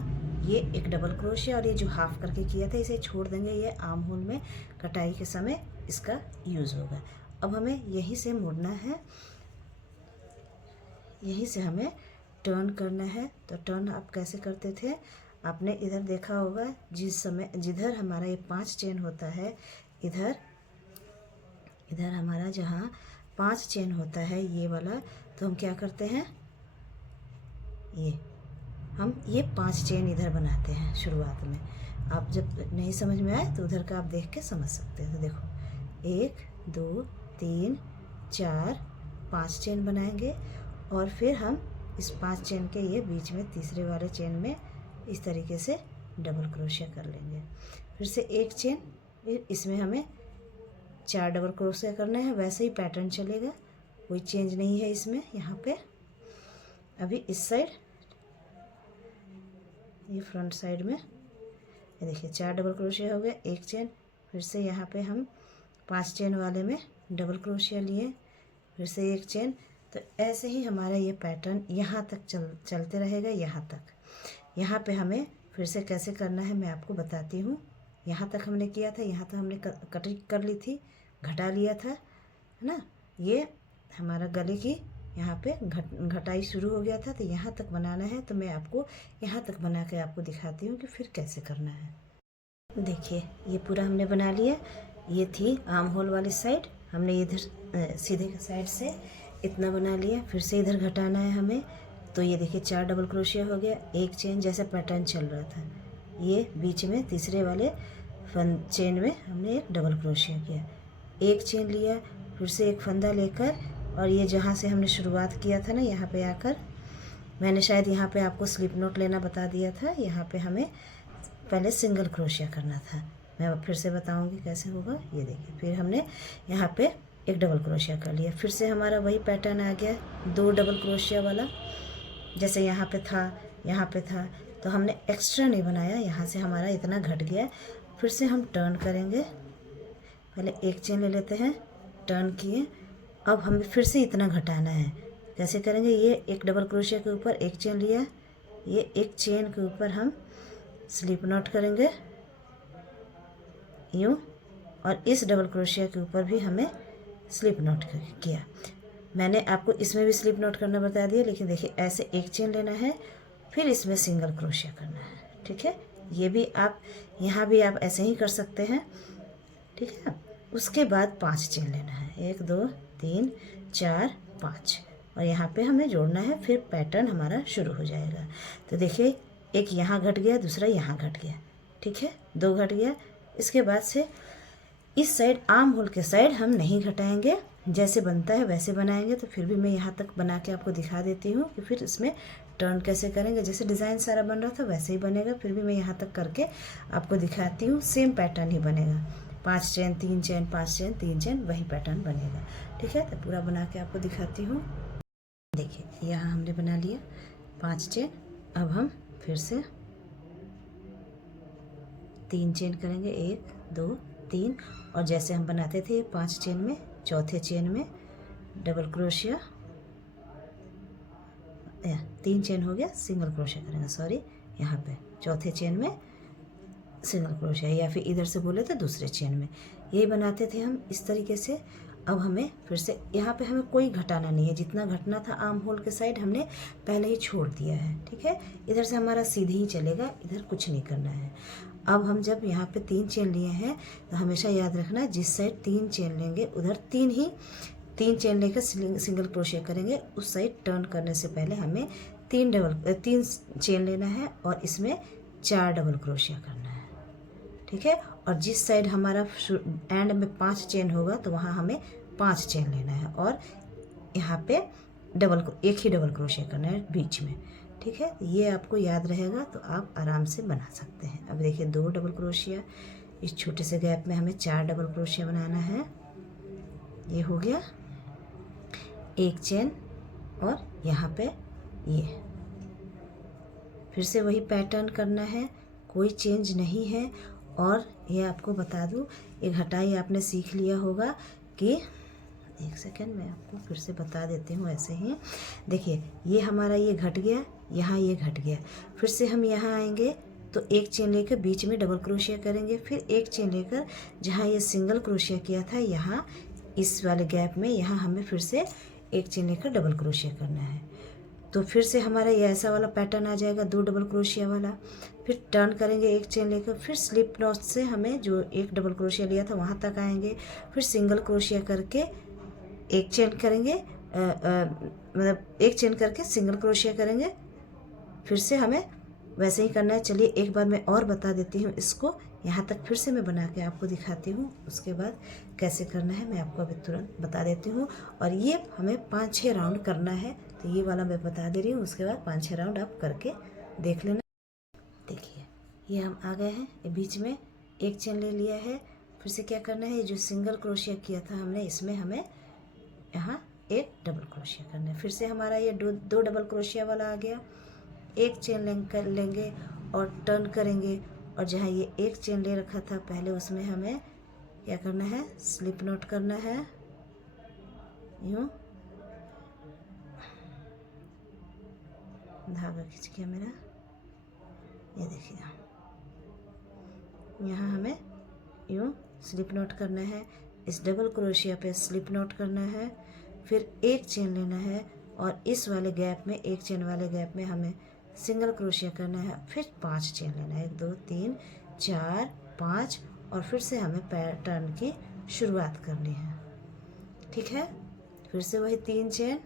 ये एक डबल क्रोशिया, और ये जो हाफ करके किया था इसे छोड़ देंगे, ये आर्म होल में कटाई के समय इसका यूज़ होगा। अब हमें यहीं से मुड़ना है, यहीं से हमें टर्न करना है। तो टर्न आप कैसे करते थे, आपने इधर देखा होगा, जिस समय जिधर हमारा ये 5 चेन होता है, इधर इधर हमारा जहाँ 5 चेन होता है ये वाला, तो हम क्या करते हैं, ये 5 चेन इधर बनाते हैं शुरुआत में। आप जब नहीं समझ में आए तो उधर का आप देख के समझ सकते हो। तो देखो 1 2 3 4 5 चेन बनाएंगे और फिर हम इस 5 चेन के ये बीच में तीसरे वाले चेन में इस तरीके से डबल क्रोशिया कर लेंगे। फिर से एक चेन, फिर इसमें हमें 4 डबल क्रोशिया करना है। वैसे ही पैटर्न चलेगा, कोई चेंज नहीं है इसमें। यहाँ पे अभी इस साइड, ये फ्रंट साइड में ये देखिए 4 डबल क्रोशिया हो गया, एक चेन। फिर से यहाँ पे हम 5 चेन वाले में डबल क्रोशिया लिए, फिर से एक चेन। तो ऐसे ही हमारा ये पैटर्न यहाँ तक चलते रहेगा, यहाँ तक। यहाँ पे हमें फिर से कैसे करना है मैं आपको बताती हूँ। यहाँ तक हमने किया था, यहाँ तक हमने कटिंग कर ली थी, घटा लिया था, है ना। ये हमारा गले की यहाँ पे घटाई शुरू हो गया था, तो यहाँ तक बनाना है। तो मैं आपको यहाँ तक बना के आपको दिखाती हूँ कि फिर कैसे करना है। देखिए ये पूरा हमने बना लिया। ये थी आर्म होल वाली साइड, हमने इधर सीधे के साइड से इतना बना लिया। फिर से इधर घटाना है हमें, तो ये देखिए 4 डबल क्रोशिया हो गया, एक चेन जैसे पैटर्न चल रहा था। ये बीच में तीसरे वाले चेन में हमने एक डबल क्रोशिया किया, एक चेन लिया, फिर से एक फंदा लेकर, और ये जहाँ से हमने शुरुआत किया था ना, यहाँ पे आकर मैंने शायद यहाँ पे आपको स्लिप नोट लेना बता दिया था। यहाँ पे हमें पहले सिंगल क्रोशिया करना था, मैं फिर से बताऊँगी कैसे होगा। ये देखिए फिर हमने यहाँ पे एक डबल क्रोशिया कर लिया। फिर से हमारा वही पैटर्न आ गया, 2 डबल क्रोशिया वाला, जैसे यहाँ पे था। तो हमने एक्स्ट्रा नहीं बनाया, यहाँ से हमारा इतना घट गया। फिर से हम टर्न करेंगे, पहले एक चेन ले लेते हैं, टर्न किए। अब हमें फिर से इतना घटाना है। कैसे करेंगे, ये एक डबल क्रोशिया के ऊपर एक चेन लिया, ये एक चेन के ऊपर हम स्लिप नॉट करेंगे यूँ, और इस डबल क्रोशिया के ऊपर भी हमें स्लिप नॉट किया। मैंने आपको इसमें भी स्लिप नॉट करना बता दिया, लेकिन देखिए ऐसे एक चेन लेना है, फिर इसमें सिंगल क्रोशिया करना है, ठीक है। ये भी आप यहाँ भी आप ऐसे ही कर सकते हैं, ठीक है। उसके बाद 5 चेन लेना है, 1 2 3 4 5, और यहाँ पे हमें जोड़ना है, फिर पैटर्न हमारा शुरू हो जाएगा। तो देखिए एक यहाँ घट गया, दूसरा यहाँ घट गया, ठीक है, 2 घट गया। इसके बाद से इस साइड आर्म होल के साइड हम नहीं घटाएंगे, जैसे बनता है वैसे बनाएंगे। तो फिर भी मैं यहाँ तक बना के आपको दिखा देती हूँ कि फिर इसमें टर्न कैसे करेंगे। जैसे डिज़ाइन सारा बन रहा था वैसे ही बनेगा, फिर भी मैं यहाँ तक करके आपको दिखाती हूँ। सेम पैटर्न ही बनेगा, 5 चेन 3 चेन 5 चेन 3 चेन, वही पैटर्न बनेगा, ठीक है। तो पूरा बना के आपको दिखाती हूँ। देखिए यहाँ हमने बना लिया 5 चेन। अब हम फिर से 3 चेन करेंगे, 1 2 3, और जैसे हम बनाते थे 5 चेन में, चौथे चेन में डबल क्रोशिया, 3 चेन हो गया, सिंगल क्रोशिया करेंगे, सॉरी, यहाँ पे चौथे चेन में सिंगल क्रोशिया, या फिर इधर से बोले तो दूसरे चेन में, यही बनाते थे हम इस तरीके से। अब हमें फिर से यहाँ पे हमें कोई घटाना नहीं है, जितना घटना था आर्म होल के साइड हमने पहले ही छोड़ दिया है, ठीक है। इधर से हमारा सीधे ही चलेगा, इधर कुछ नहीं करना है। अब हम जब यहाँ पे 3 चेन लिए हैं, तो हमेशा याद रखना जिस साइड 3 चेन लेंगे उधर 3 चेन लेकर सिंगल क्रोशिया करेंगे। उस साइड टर्न करने से पहले हमें 3 चेन लेना है और इसमें 4 डबल क्रोशिया करना है, ठीक है। और जिस साइड हमारा एंड में 5 चेन होगा तो वहाँ हमें 5 चेन लेना है, और यहाँ पे एक ही डबल क्रोशिया करना है बीच में, ठीक है। ये आपको याद रहेगा तो आप आराम से बना सकते हैं। अब देखिए 2 डबल क्रोशिया, इस छोटे से गैप में हमें 4 डबल क्रोशिया बनाना है। ये हो गया, एक चेन, और यहाँ पे ये फिर से वही पैटर्न करना है, कोई चेंज नहीं है। और ये आपको बता दूँ, एक घटाई आपने सीख लिया होगा कि, एक सेकेंड मैं आपको फिर से बता देती हूँ ऐसे ही। देखिए ये हमारा ये घट गया, यहाँ ये घट गया, फिर से हम यहाँ आएंगे तो एक चेन लेकर बीच में डबल क्रोशिया करेंगे, फिर एक चेन लेकर जहाँ ये सिंगल क्रोशिया किया था यहाँ इस वाले गैप में, यहाँ हमें फिर से एक चेन लेकर डबल क्रोशिया करना है। तो फिर से हमारा ये ऐसा वाला पैटर्न आ जाएगा, 2 डबल क्रोशिया वाला। फिर टर्न करेंगे, एक चेन लेकर, फिर स्लिप नॉट से हमें जो एक डबल क्रोशिया लिया था वहाँ तक आएंगे, फिर सिंगल क्रोशिया करके एक चेन करेंगे, मतलब एक चेन करके सिंगल क्रोशिया करेंगे। फिर से हमें वैसे ही करना है। चलिए एक बार मैं और बता देती हूँ इसको, यहाँ तक फिर से मैं बना के आपको दिखाती हूँ, उसके बाद कैसे करना है मैं आपको अभी तुरंत बता देती हूँ। और ये हमें 5-6 राउंड करना है, तो ये वाला मैं बता दे रही हूँ, उसके बाद 5-6 राउंड आप करके देख लेना। देखिए ये हम आ गए हैं, ये बीच में एक चेन ले लिया है। फिर से क्या करना है, जो सिंगल क्रोशिया किया था हमने, इसमें हमें यहाँ एक डबल क्रोशिया करना है। फिर से हमारा ये दो डबल क्रोशिया वाला आ गया। एक चेन कर लेंगे और टर्न करेंगे, और जहाँ ये एक चेन ले रखा था पहले, उसमें हमें क्या करना है, स्लिप नॉट करना है, यूँ धागा खींच गया मेरा, ये देखिए यहाँ हमें यूँ स्लिप नॉट करना है, इस double crochet pay slip not करना है, फिर एक चेन लेना है और इस वाले गैप में, एक चेन वाले गैप में हमें सिंगल क्रोशिया करना है, फिर 5 चेन लेना है, 1 2 3 4 5, और फिर से हमें पैटर्न की शुरुआत करनी है। ठीक है, फिर से वही 3 चेन।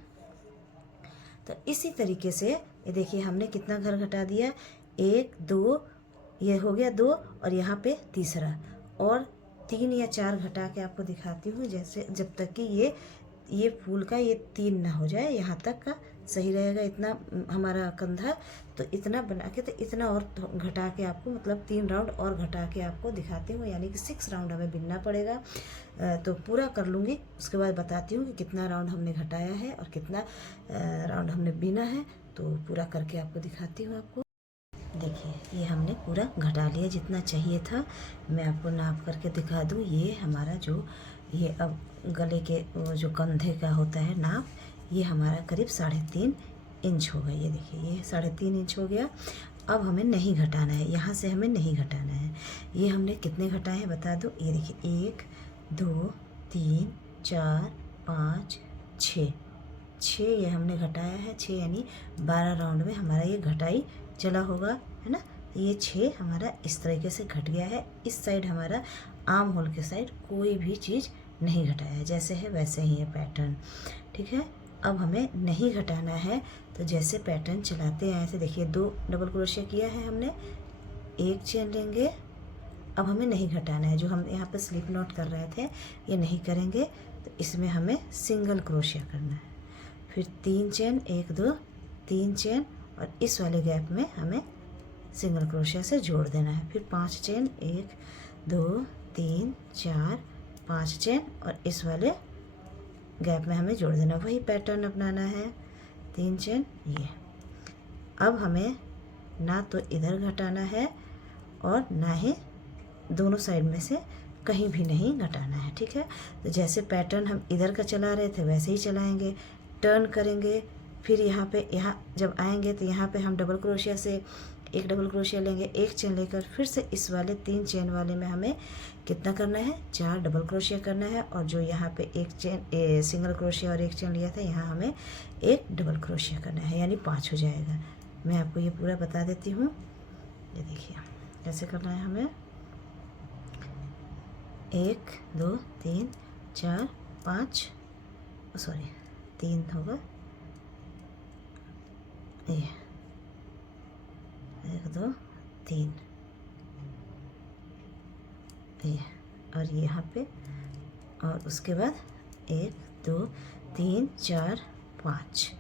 तो इसी तरीके से ये देखिए हमने कितना घर घटा दिया, 1 2, ये हो गया 2, और यहाँ पे तीसरा, और 3 या 4 घटा के आपको दिखाती हूँ, जैसे जब तक कि ये फूल का ये 3 ना हो जाए, यहाँ तक का सही रहेगा। इतना हमारा कंधा, तो इतना बना के, तो इतना और घटा के आपको, मतलब 3 राउंड और घटा के आपको दिखाती हूँ, यानी कि 6 राउंड हमें बिनना पड़ेगा। तो पूरा कर लूँगी, उसके बाद बताती हूँ कि कितना राउंड हमने घटाया है और कितना राउंड हमने बिना है, तो पूरा करके आपको दिखाती हूँ। आपको देखिए ये हमने पूरा घटा लिया जितना चाहिए था। मैं आपको नाप करके दिखा दूँ, ये हमारा जो ये अब गले के जो कंधे का होता है नाप, ये हमारा करीब 3.5 इंच होगा। ये देखिए ये 3.5 इंच हो गया। अब हमें नहीं घटाना है, यहाँ से हमें नहीं घटाना है। ये हमने कितने घटाए हैं बता दो, ये देखिए 1 2 3 4 5 6 ये हमने घटाया है। 6 यानी 12 राउंड में हमारा ये घटाई चला होगा, है ना। ये 6 हमारा इस तरीके से घट गया है। इस साइड हमारा आर्म होल के साइड कोई भी चीज़ नहीं घटाया है, जैसे है वैसे ही है पैटर्न। ठीक है, अब हमें नहीं घटाना है, तो जैसे पैटर्न चलाते आए थे, देखिए 2 डबल क्रोशिया किया है हमने, एक चेन लेंगे। अब हमें नहीं घटाना है, जो हम यहाँ पर स्लिप नॉट कर रहे थे ये नहीं करेंगे, तो इसमें हमें सिंगल क्रोशिया करना है। फिर 3 चेन, 1 2 3 चेन, और इस वाले गैप में हमें सिंगल क्रोशिया से जोड़ देना है। फिर 5 चेन, 1 2 3 4 5 चेन, और इस वाले गैप में हमें जोड़ देना, वही पैटर्न अपनाना है। 3 चेन ये। अब हमें ना तो इधर घटाना है और ना ही दोनों साइड में से कहीं भी नहीं घटाना है। ठीक है, तो जैसे पैटर्न हम इधर का चला रहे थे वैसे ही चलाएंगे। टर्न करेंगे, फिर यहाँ पे, यहाँ जब आएंगे तो यहाँ पे हम डबल क्रोशिया से एक डबल क्रोशिया लेंगे, एक चेन लेकर फिर से इस वाले 3 चेन वाले में हमें कितना करना है, 4 डबल क्रोशिया करना है। और जो यहाँ पे एक चेन सिंगल क्रोशिया और एक चेन लिया था, यहाँ हमें एक डबल क्रोशिया करना है, यानी 5 हो जाएगा। मैं आपको ये पूरा बता देती हूँ। ये देखिए कैसे करना है हमें, 1 2 3 4 5, सॉरी 3 होगा, ये 1 2 3, ये, और यहाँ पे, और उसके बाद 1 2 3 4 5,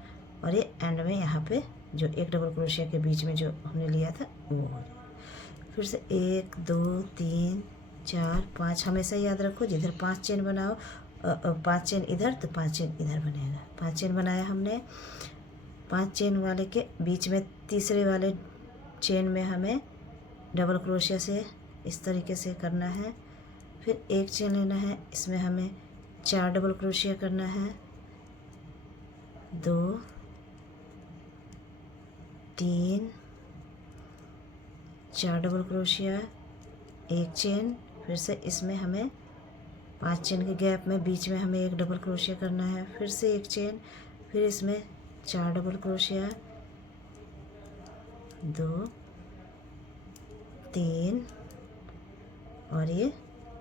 और ये एंड में यहाँ पे जो एक डबल क्रोशिया के बीच में जो हमने लिया था वो हो जाए। फिर से 1 2 3 4 5, हमेशा याद रखो जिधर 5 चेन बनाओ, 5 चेन इधर तो 5 चेन इधर बनेगा। 5 चेन बनाया हमने, 5 चेन वाले के बीच में तीसरे वाले चेन में हमें डबल क्रोशिया से इस तरीके से करना है। फिर एक चेन लेना है, इसमें हमें 4 डबल क्रोशिया करना है, 2 3 4 डबल क्रोशिया, एक चेन, फिर से इसमें हमें 5 चेन के गैप में बीच में हमें एक डबल क्रोशिया करना है, फिर से एक चेन, फिर इसमें 4 डबल क्रोशिया, 2 3 और ये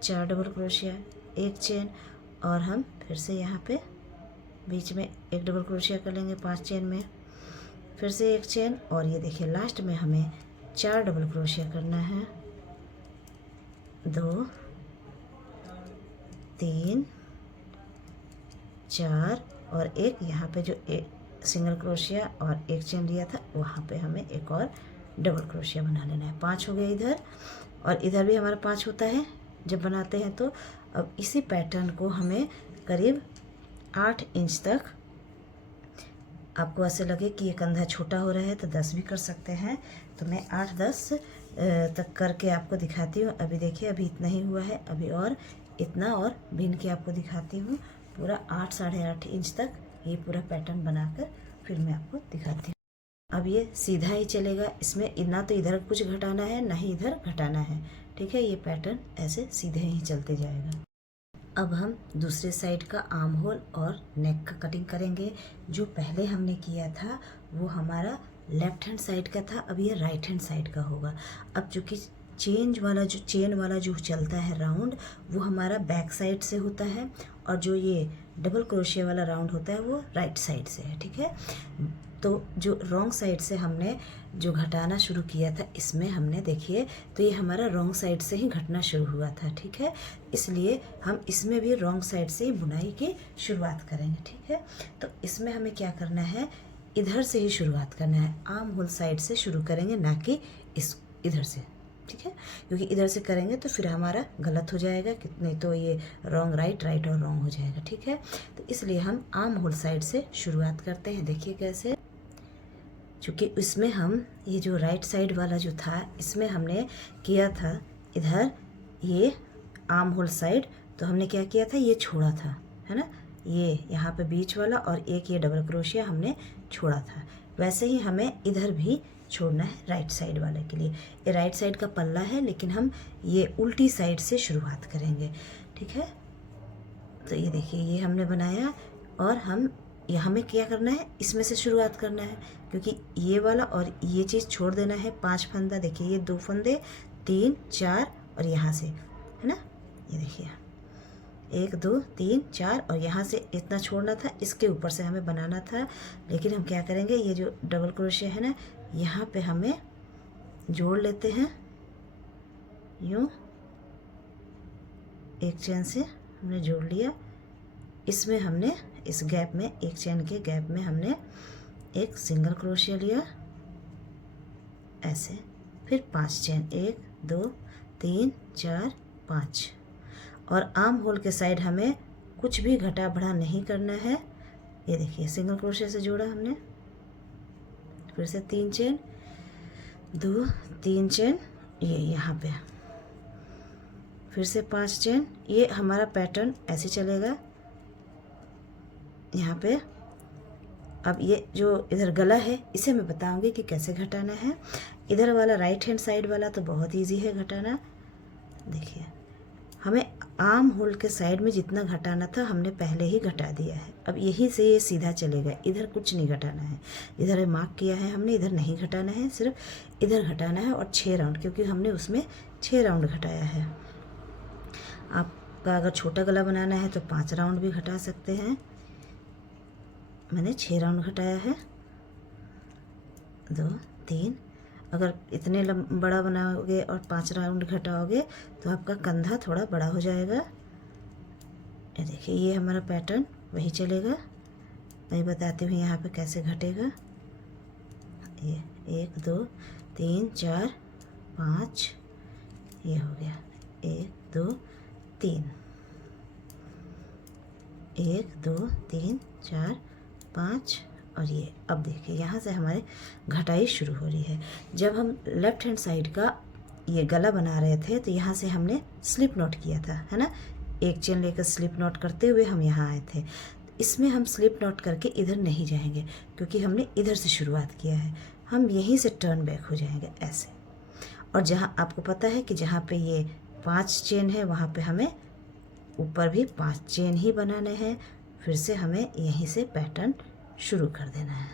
4 डबल क्रोशिया, एक चेन, और हम फिर से यहाँ पे बीच में एक डबल क्रोशिया कर लेंगे 5 चेन में, फिर से एक चेन, और ये देखिए लास्ट में हमें 4 डबल क्रोशिया करना है, 2 3 4 और एक यहाँ पे जो एक सिंगल क्रोशिया और एक चेन लिया था वहाँ पे हमें एक और डबल क्रोशिया बना लेना है। 5 हो गए इधर, और इधर भी हमारा 5 होता है जब बनाते हैं। तो अब इसी पैटर्न को हमें करीब 8 इंच तक, आपको ऐसे लगे कि ये कंधा छोटा हो रहा है तो 10 भी कर सकते हैं, तो मैं 8-10 तक करके आपको दिखाती हूँ। अभी देखिए अभी इतना ही हुआ है, अभी और इतना और बीन के आपको दिखाती हूँ। पूरा 8 साढ़े 8 इंच तक ये पूरा पैटर्न बनाकर फिर मैं आपको दिखाती हूँ। अब ये सीधा ही चलेगा, इसमें ना तो इधर कुछ घटाना है ना ही इधर घटाना है, ठीक है। ये पैटर्न ऐसे सीधे ही चलते जाएगा। अब हम दूसरे साइड का आर्म होल और नेक का कटिंग करेंगे। जो पहले हमने किया था वो हमारा लेफ्ट हैंड साइड का था, अब ये राइट हैंड साइड का होगा। अब चूँकि चेन वाला जो चलता है राउंड वो हमारा बैक साइड से होता है, और जो ये डबल क्रोशिया वाला राउंड होता है वो राइट साइड से है, ठीक है। तो जो रॉन्ग साइड से हमने जो घटाना शुरू किया था, इसमें हमने देखिए तो ये हमारा रॉन्ग साइड से ही घटना शुरू हुआ था, ठीक है। इसलिए हम इसमें भी रॉन्ग साइड से ही बुनाई की शुरुआत करेंगे, ठीक है। तो इसमें हमें क्या करना है, इधर से ही शुरुआत करना है, आर्म होल साइड से शुरू करेंगे, ना कि इधर से, ठीक है। क्योंकि इधर से करेंगे तो फिर हमारा गलत हो जाएगा, नहीं तो ये रॉन्ग राइट और रॉन्ग हो जाएगा, ठीक है। तो इसलिए हम आर्म होल साइड से शुरुआत करते हैं। देखिए कैसे, चूँकि इसमें हम ये जो राइट साइड वाला जो था इसमें हमने किया था इधर ये आर्म होल साइड, तो हमने क्या किया था, ये छोड़ा था, है ना, ये यहाँ पे बीच वाला और एक ये डबल क्रोशिया हमने छोड़ा था। वैसे ही हमें इधर भी छोड़ना है राइट साइड वाले के लिए। ये राइट साइड का पल्ला है, लेकिन हम ये उल्टी साइड से शुरुआत करेंगे, ठीक है। तो ये देखिए ये हमने बनाया, और हमें क्या करना है, इसमें से शुरुआत करना है, क्योंकि ये वाला और ये चीज़ छोड़ देना है। 5 फंदा, देखिए ये 2 फंदे, 3 4 और यहाँ से, है ना, ये देखिए 1 2 3 4 और यहाँ से इतना छोड़ना था, इसके ऊपर से हमें बनाना था। लेकिन हम क्या करेंगे, ये जो डबल क्रोशिया है ना, यहाँ पे हमें जोड़ लेते हैं, यूँ एक चेन से हमने जोड़ लिया, इसमें हमने इस गैप में, एक चेन के गैप में हमने एक सिंगल क्रोशिया लिया ऐसे, फिर 5 चेन, 1 2 3 4 5, और आर्म होल के साइड हमें कुछ भी घटा बढ़ा नहीं करना है। ये देखिए सिंगल क्रोशिया से जोड़ा हमने, फिर से 3 चेन, 2 3 चेन, ये यहाँ पे फिर से 5 चेन। ये हमारा पैटर्न ऐसे चलेगा यहाँ पे। अब ये जो इधर गला है इसे मैं बताऊंगी कि कैसे घटाना है। इधर वाला राइट हैंड साइड वाला तो बहुत इजी है घटाना। देखिए हमें आर्म होल के साइड में जितना घटाना था हमने पहले ही घटा दिया है। अब यहीं से ये सीधा चलेगा, इधर कुछ नहीं घटाना है। इधर मार्क किया है हमने, इधर नहीं घटाना है, सिर्फ इधर घटाना है, और 6 राउंड, क्योंकि हमने उसमें 6 राउंड घटाया है। आपका अगर छोटा गला बनाना है तो 5 राउंड भी घटा सकते हैं। मैंने 6 राउंड घटाया है, 2 3। अगर इतने बड़ा बनाओगे और 5 राउंड घटाओगे तो आपका कंधा थोड़ा बड़ा हो जाएगा। ये देखिए ये हमारा पैटर्न वही चलेगा। मैं बताती हूँ यहाँ पे कैसे घटेगा। ये 1 2 3 4 5, ये हो गया 1 2 3, 1 2 3 4 5, और ये अब देखिए यहाँ से हमारे घटाई शुरू हो रही है। जब हम लेफ्ट हैंड साइड का ये गला बना रहे थे तो यहाँ से हमने स्लिप नॉट किया था, है ना। एक चेन लेकर स्लिप नॉट करते हुए हम यहाँ आए थे। इसमें हम स्लिप नॉट करके इधर नहीं जाएंगे, क्योंकि हमने इधर से शुरुआत किया है। हम यहीं से टर्न बैक हो जाएंगे ऐसे। और जहाँ आपको पता है कि जहाँ पे ये 5 चेन है वहाँ पे हमें ऊपर भी 5 चेन ही बनाने हैं। फिर से हमें यहीं से पैटर्न शुरू कर देना है,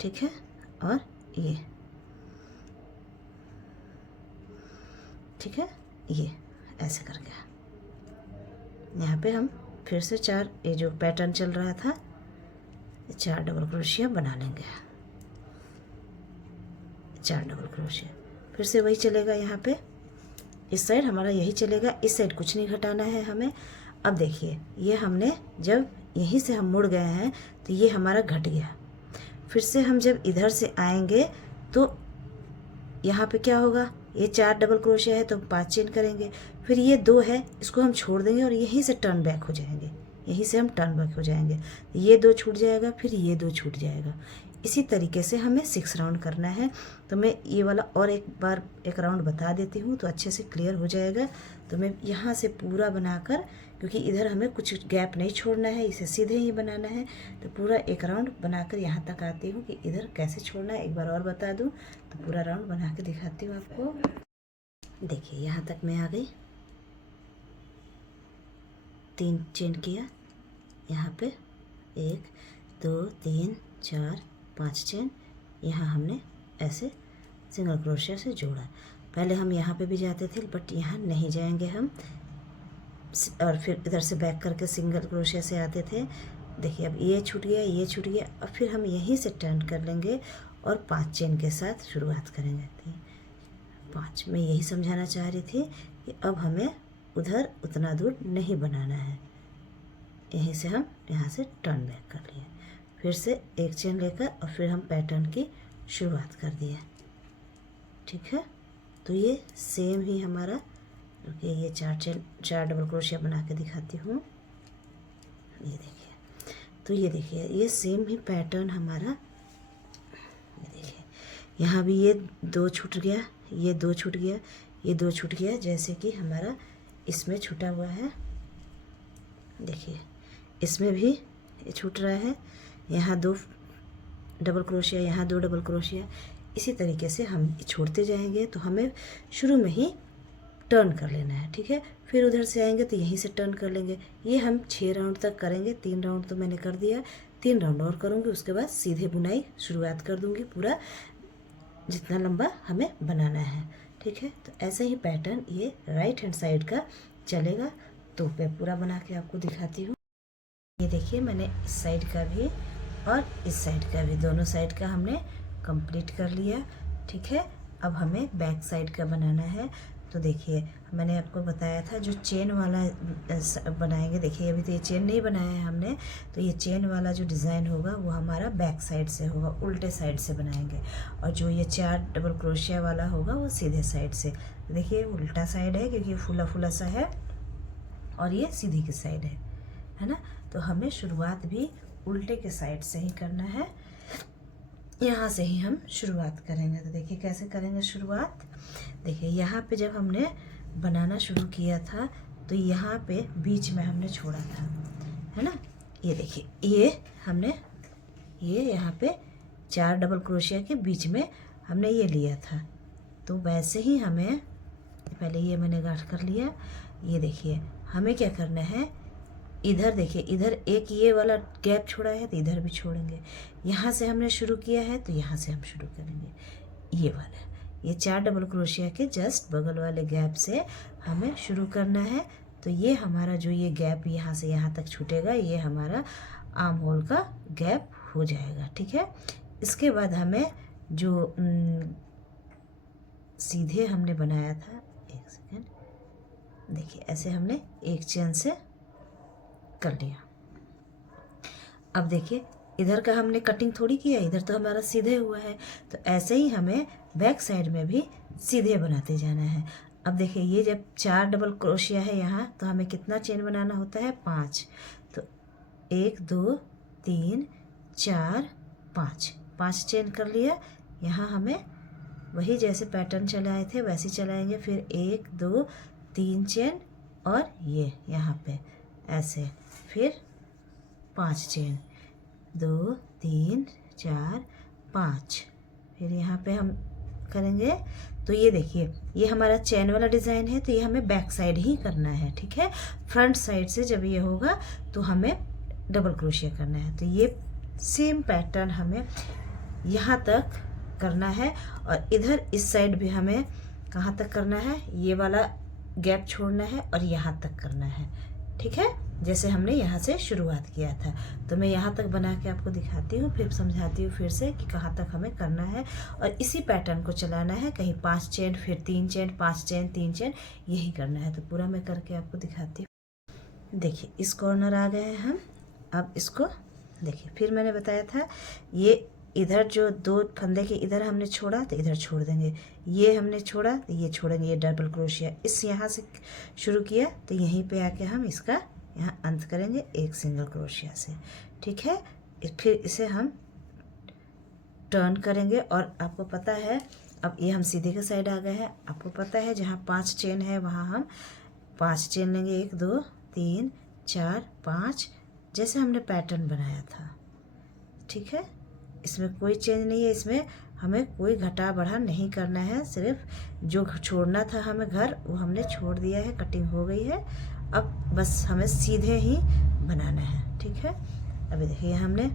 ठीक है। और ये ठीक है, ये ऐसे करके यहाँ पे हम फिर से 4, ये जो पैटर्न चल रहा था, 4 डबल क्रोशिया बना लेंगे। 4 डबल क्रोशिया फिर से वही चलेगा। यहाँ पे इस साइड हमारा यही चलेगा, इस साइड कुछ नहीं घटाना है हमें। अब देखिए, ये हमने जब यहीं से हम मुड़ गए हैं तो ये हमारा घट गया। फिर से हम जब इधर से आएंगे तो यहाँ पे क्या होगा, ये 4 डबल क्रोशिया है तो 5 चेन करेंगे। फिर ये 2 है, इसको हम छोड़ देंगे और यहीं से टर्न बैक हो जाएंगे, यहीं से हम टर्न बैक हो जाएंगे। ये 2 छूट जाएगा, फिर ये 2 छूट जाएगा। इसी तरीके से हमें 6 राउंड करना है। तो मैं ये वाला और एक बार एक राउंड बता देती हूँ तो अच्छे से क्लियर हो जाएगा। तो मैं यहाँ से पूरा बनाकर, क्योंकि इधर हमें कुछ गैप नहीं छोड़ना है, इसे सीधे ही बनाना है, तो पूरा एक राउंड बनाकर यहाँ तक आती हूँ कि इधर कैसे छोड़ना है। एक बार और बता दूँ तो पूरा राउंड बना के दिखाती हूँ आपको। देखिए, यहाँ तक मैं आ गई, 3 चेन किया, यहाँ पे 1 2 3 4 5 चेन, यहाँ हमने ऐसे सिंगल क्रोशिया से जोड़ा। पहले हम यहाँ पे भी जाते थे बट यहाँ नहीं जाएंगे हम, और फिर इधर से बैक करके सिंगल क्रोशिया से आते थे। देखिए, अब ये छूट गया, ये छूट गया, और फिर हम यहीं से टर्न कर लेंगे और 5 चेन के साथ शुरुआत करेंगे। 5 मैं यही समझाना चाह रही थी कि अब हमें उधर उतना दूर नहीं बनाना है। यहीं से हम यहाँ से टर्न बैक कर लिए, फिर से 1 चेन लेकर और फिर हम पैटर्न की शुरुआत कर दिए, ठीक है। तो ये सेम ही हमारा, ये 4 डबल क्रोशिया बना के दिखाती हूँ। ये देखिए, तो ये देखिए, ये सेम ही पैटर्न हमारा। ये देखिए, यहाँ भी ये 2 छूट गया, ये 2 छूट गया, ये 2 छूट गया, जैसे कि हमारा इसमें छूटा हुआ है। देखिए, इसमें भी ये छूट रहा है, यहाँ 2 डबल क्रोशिया, यहाँ 2 डबल क्रोशिया। इसी तरीके से हम छोड़ते जाएंगे। तो हमें शुरू में ही टर्न कर लेना है, ठीक है। फिर उधर से आएंगे तो यहीं से टर्न कर लेंगे। ये हम 6 राउंड तक करेंगे। 3 राउंड तो मैंने कर दिया, 3 राउंड और करूँगी, उसके बाद सीधे बुनाई शुरुआत कर दूँगी, पूरा जितना लंबा हमें बनाना है, ठीक है। तो ऐसे ही पैटर्न ये राइट हैंड साइड का चलेगा। तो मैं पूरा बना के आपको दिखाती हूँ। ये देखिए, मैंने इस साइड का भी और इस साइड का भी, दोनों साइड का हमने कंप्लीट कर लिया, ठीक है। अब हमें बैक साइड का बनाना है। तो देखिए, मैंने आपको बताया था जो चेन वाला बनाएंगे। देखिए, अभी तो ये चेन नहीं बनाया है हमने, तो ये चेन वाला जो डिज़ाइन होगा वो हमारा बैक साइड से होगा, उल्टे साइड से बनाएंगे। और जो ये 4 डबल क्रोशिया वाला होगा वो सीधे साइड से। देखिए, उल्टा साइड है क्योंकि फुला फुला सा है, और ये सीधी की साइड है ना। तो हमें शुरुआत भी उल्टे के साइड से ही करना है, यहाँ से ही हम शुरुआत करेंगे। तो देखिए कैसे करेंगे शुरुआत। देखिए, यहाँ पे जब हमने बनाना शुरू किया था तो यहाँ पे बीच में हमने छोड़ा था, है ना। ये देखिए, ये हमने ये यहाँ पे 4 डबल क्रोशिया के बीच में हमने ये लिया था। तो वैसे ही हमें पहले ये मैंने गांठ कर लिया। ये देखिए, हमें क्या करना है, इधर देखिए, इधर एक ये वाला गैप छोड़ा है तो इधर भी छोड़ेंगे। यहाँ से हमने शुरू किया है तो यहाँ से हम शुरू करेंगे। ये वाला, ये 4 डबल क्रोशिया के जस्ट बगल वाले गैप से हमें शुरू करना है। तो ये हमारा जो ये गैप यहाँ से यहाँ तक छूटेगा, ये हमारा आर्म होल का गैप हो जाएगा, ठीक है। इसके बाद हमें जो सीधे हमने बनाया था, 1 सेकेंड, देखिए ऐसे हमने 1 चेन से कर लिया। अब देखिए, इधर का हमने कटिंग थोड़ी किया, इधर तो हमारा सीधे हुआ है। तो ऐसे ही हमें बैक साइड में भी सीधे बनाते जाना है। अब देखिए, ये जब 4 डबल क्रोशिया है यहाँ, तो हमें कितना चेन बनाना होता है, 5। तो 1 2 3 4 5 चेन कर लिया। यहाँ हमें वही जैसे पैटर्न चलाए थे वैसे चलाएंगे। फिर 1 2 3 चेन और ये यहाँ पे ऐसे, फिर 5 चेन, 2 3 4 5, फिर यहाँ पे हम करेंगे। तो ये देखिए, ये हमारा चेन वाला डिज़ाइन है, तो ये हमें बैक साइड ही करना है, ठीक है। फ्रंट साइड से जब ये होगा तो हमें डबल क्रोशिया करना है। तो ये सेम पैटर्न हमें यहाँ तक करना है और इधर इस साइड भी हमें कहाँ तक करना है, ये वाला गैप छोड़ना है और यहाँ तक करना है। ठीक है, जैसे हमने यहाँ से शुरुआत किया था। तो मैं यहाँ तक बना के आपको दिखाती हूँ, फिर समझाती हूँ फिर से कि कहाँ तक हमें करना है। और इसी पैटर्न को चलाना है, कहीं 5 चेन फिर 3 चेन, 5 चेन 3 चेन, यही करना है। तो पूरा मैं करके आपको दिखाती हूँ। देखिए इस कॉर्नर आ गए हैं हम। अब इसको देखिए, फिर मैंने बताया था ये इधर जो 2 फंदे के इधर हमने छोड़ा तो इधर छोड़ देंगे, ये हमने छोड़ा तो ये छोड़ेंगे, ये डबल क्रोशिया इस यहाँ से शुरू किया तो यहीं पे आके हम इसका यहाँ अंत करेंगे एक सिंगल क्रोशिया से। ठीक है, फिर इसे हम टर्न करेंगे और आपको पता है अब ये हम सीधे के साइड आ गए हैं। आपको पता है जहाँ 5 चेन है वहाँ हम 5 चेन लेंगे, 1 2 3 4 5, जैसे हमने पैटर्न बनाया था। ठीक है, इसमें कोई चेंज नहीं है, इसमें हमें कोई घटा बढ़ा नहीं करना है, सिर्फ जो छोड़ना था हमें घर वो हमने छोड़ दिया है, कटिंग हो गई है। अब बस हमें सीधे ही बनाना है। ठीक है, अभी देखिए हमने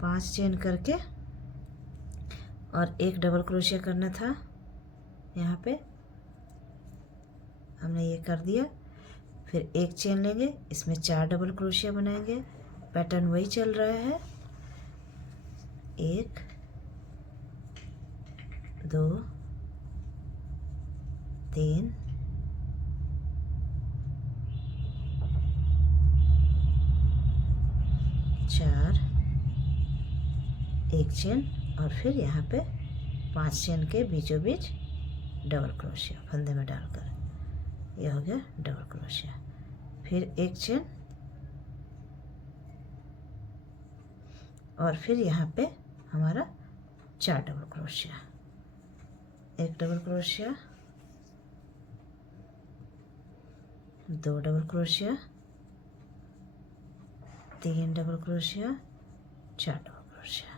5 चेन करके और एक डबल क्रोशिया करना था, यहाँ पे हमने ये कर दिया। फिर एक चेन लेंगे, इसमें 4 डबल क्रोशिया बनाएंगे, पैटर्न वही चल रहा है। 1 2 3 4, एक चेन और फिर यहाँ पे 5 चेन के बीचों बीच डबल क्रोशिया फंदे में डालकर, यह हो गया डबल क्रोशिया। फिर एक चेन और फिर यहाँ पे हमारा 4 डबल क्रोशिया, एक double crochet, 2 double crochet, 3 double crochet, 4 double crochet.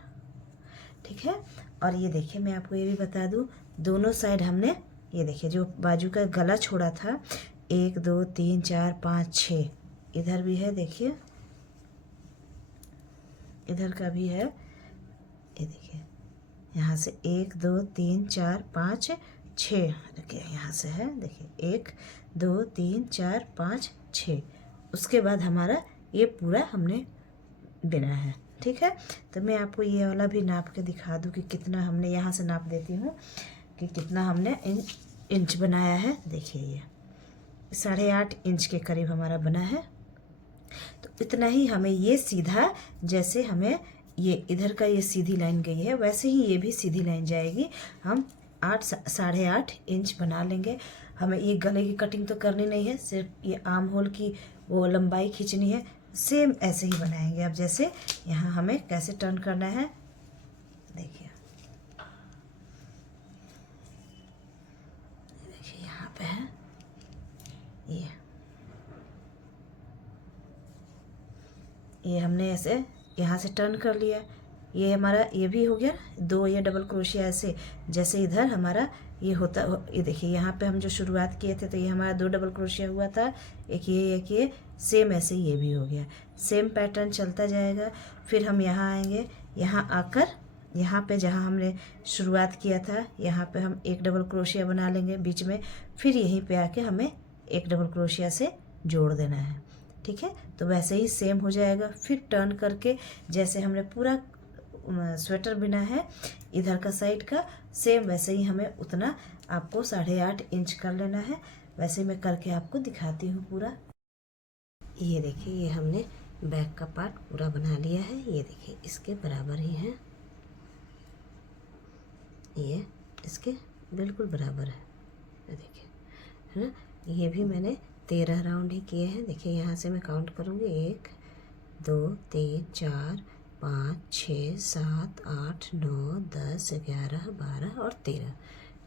ठीक है, और ये देखिए मैं आपको ये भी बता दूं, दोनों साइड हमने ये देखिए जो बाजू का गला छोड़ा था 1 2 3 4 5 6, इधर भी है, देखिए इधर का भी है, ये देखिए यहाँ से 1 2 3 4 5 6, देखिए यहाँ से है, देखिए 1 2 3 4 5 6। उसके बाद हमारा ये पूरा हमने बिना है। ठीक है, तो मैं आपको ये वाला भी नाप के दिखा दूँ कि कितना हमने, यहाँ से नाप देती हूँ कि कितना हमने इंच बनाया है। देखिए ये 8.5 इंच के करीब हमारा बना है। तो इतना ही हमें ये सीधा, जैसे हमें ये इधर का ये सीधी लाइन गई है वैसे ही ये भी सीधी लाइन जाएगी। हम 8.5 इंच बना लेंगे। हमें ये गले की कटिंग तो करनी नहीं है, सिर्फ ये आर्म होल की वो लंबाई खींचनी है। सेम ऐसे ही बनाएंगे। अब जैसे यहाँ हमें कैसे टर्न करना है, देखिए देखिए यहाँ पे है ये हमने ऐसे यहाँ से टर्न कर लिया। ये हमारा ये भी हो गया 2 ये डबल क्रोशिया ऐसे, जैसे इधर हमारा ये होता, ये देखिए यहाँ पे हम जो शुरुआत किए थे तो ये हमारा 2 डबल क्रोशिया हुआ था, एक ये सेम ऐसे ये भी हो गया। सेम पैटर्न चलता जाएगा। फिर हम यहाँ आएंगे, यहाँ आकर यहाँ पे जहाँ हमने शुरुआत किया था यहाँ पे हम एक डबल क्रोशिया बना लेंगे बीच में, फिर यहीं पे आके हमें एक डबल क्रोशिया से जोड़ देना है। ठीक है, तो वैसे ही सेम हो जाएगा। फिर टर्न करके जैसे हमने पूरा स्वेटर बिना है इधर का साइड का, सेम वैसे ही हमें उतना आपको 8.5 इंच कर लेना है। वैसे मैं करके आपको दिखाती हूँ पूरा। ये देखिए ये हमने बैक का पार्ट पूरा बना लिया है। ये देखिए इसके बराबर ही है, ये इसके बिल्कुल बराबर है। देखिए है ना, ये भी मैंने 13 राउंड ही किए हैं। देखिए यहाँ से मैं काउंट करूँगी 1 2 3 4 5 6 7 8 9 10 11 12 और 13।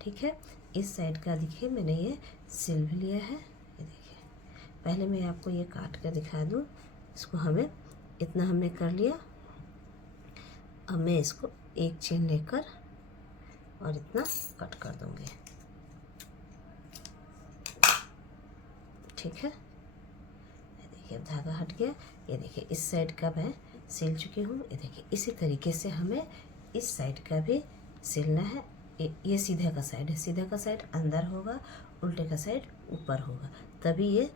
ठीक है, इस साइड का देखिए मैंने ये सिल भी लिया है। ये देखिए, पहले मैं आपको ये काट कर दिखा दूँ। इसको हमें इतना हमने कर लिया। अब मैं इसको एक चेन लेकर और इतना कट कर दूँगी। ठीक है, देखिए अब धागा हट गया। ये देखिए इस साइड का मैं सिल चुकी हूँ। ये देखिए इसी तरीके से हमें इस साइड का भी सिलना है। ये सीधा का साइड है, सीधा का साइड अंदर होगा, उल्टे का साइड ऊपर होगा, तभी ये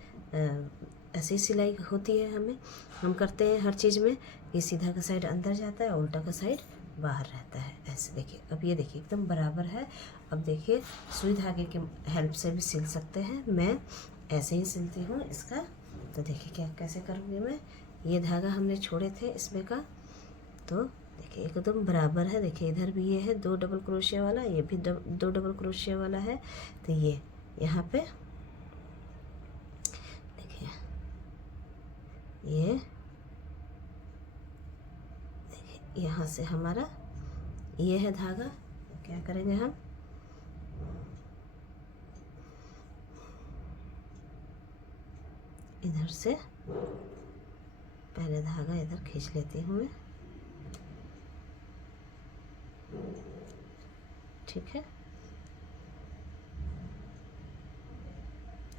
ऐसी सिलाई होती है। हम करते हैं हर चीज़ में, ये सीधा का साइड अंदर जाता है, उल्टा का साइड बाहर रहता है। ऐसे देखिए, अब ये देखिए एकदम बराबर है। अब देखिए सुई धागे की हेल्प से भी सिल सकते हैं। मैं ऐसे ही सिलती हूँ इसका। तो देखिए क्या कैसे करूँगी मैं। ये धागा हमने छोड़े थे इसमें का, तो देखिए एकदम बराबर है। देखिए इधर भी ये है 2 डबल क्रोशिया वाला, ये भी 2 डबल क्रोशिया वाला है। तो ये यहाँ पे देखिए, ये देखिए यहाँ से हमारा ये है धागा। क्या करेंगे हम, इधर से पहले धागा इधर खींच लेती हूँ मैं, ठीक है।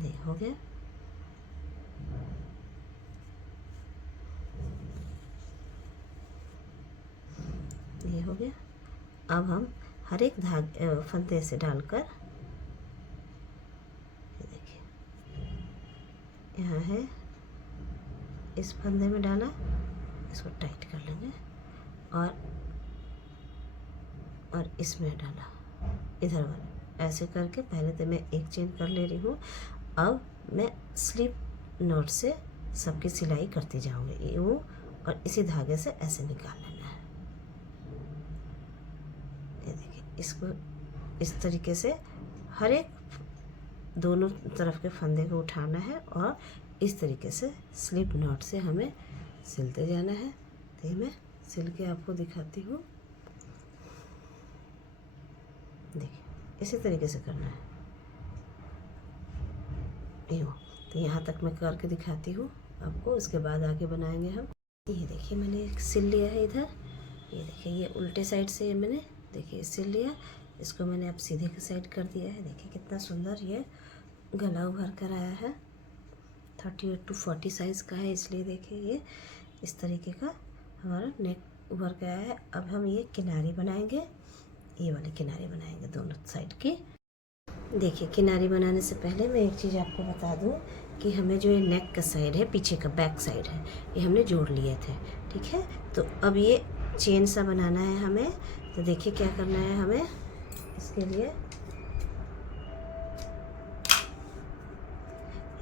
नहीं हो गया। ये हो गया। अब हम हर एक धागे फंदे से डालकर, ये देखिए यहाँ है, इस फंदे में डाला, इसको टाइट कर लेंगे, और इसमें डाला इधर वाला। ऐसे करके पहले तो मैं एक चेन कर ले रही हूँ। अब मैं स्लिप नॉट से सबकी सिलाई करती जाऊँगी, यूँ, और इसी धागे से ऐसे निकाल लेना है। ये देखिए इसको इस तरीके से हर एक दोनों तरफ के फंदे को उठाना है और इस तरीके से स्लिप नॉट से हमें सिलते जाना है। तो मैं सिल के आपको दिखाती हूँ। देखिए इसी तरीके से करना है, यूँ। तो यहाँ तक मैं करके दिखाती हूँ आपको, उसके बाद आगे बनाएंगे हम। ये देखिए मैंने एक सिल लिया है इधर। ये देखिए ये उल्टे साइड से मैंने देखिए सिल लिया, इसको मैंने अब सीधे के साइड कर दिया है। देखिए कितना सुंदर ये गला उभर कर आया है। 38 to 40 साइज़ का है, इसलिए देखिए ये इस तरीके का हमारा नेक उभर के आया है। अब हम ये किनारी बनाएंगे, ये वाली किनारी बनाएंगे दोनों साइड की। देखिए किनारी बनाने से पहले मैं एक चीज़ आपको बता दूं कि हमें जो ये नेक का साइड है, पीछे का बैक साइड है, ये हमने जोड़ लिए थे, ठीक है। तो अब ये चेन सा बनाना है हमें। तो देखिए क्या करना है हमें इसके लिए,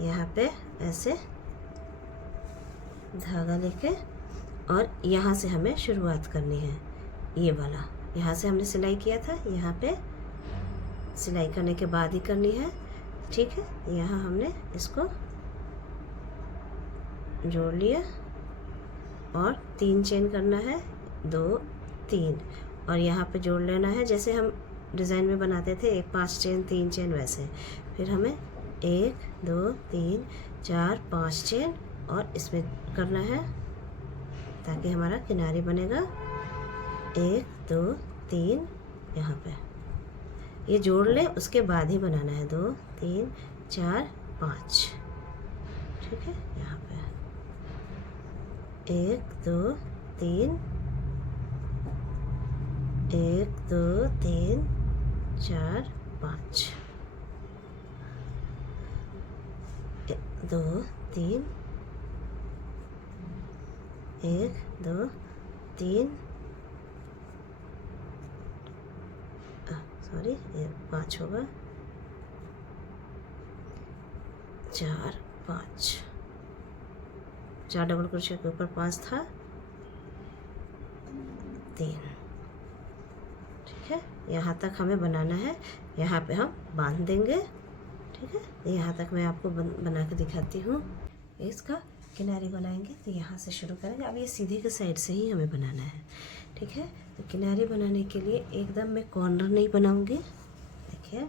यहाँ पे ऐसे धागा लेके और यहाँ से हमें शुरुआत करनी है। ये वाला यहाँ से हमने सिलाई किया था, यहाँ पे सिलाई करने के बाद ही करनी है, ठीक है। यहाँ हमने इसको जोड़ लिया और 3 चेन करना है, 2 3, और यहाँ पे जोड़ लेना है जैसे हम डिज़ाइन में बनाते थे, 5 चेन 3 चेन वैसे। फिर हमें 1 2 3 4 5 चेन और इसमें करना है ताकि हमारा किनारी बनेगा। 1 2 3 यहाँ पे ये जोड़ लें, उसके बाद ही बनाना है 2 3 4 5, ठीक है। यहाँ पे 1 2 3 1 2 3 4 5, 2 3 1 2 3, सॉरी ये 5 होगा, 4 5, 4 डबल क्रोशिया के ऊपर 5 था, 3, ठीक है। यहाँ तक हमें बनाना है, यहाँ पे हम बांध देंगे, ठीक है। यहाँ तक मैं आपको बना के दिखाती हूँ। इसका किनारी बनाएंगे तो यहाँ से शुरू करेंगे। अब ये सीधे के साइड से ही हमें बनाना है, ठीक है। तो किनारी बनाने के लिए एकदम मैं कॉर्नर नहीं बनाऊंगी, देखिए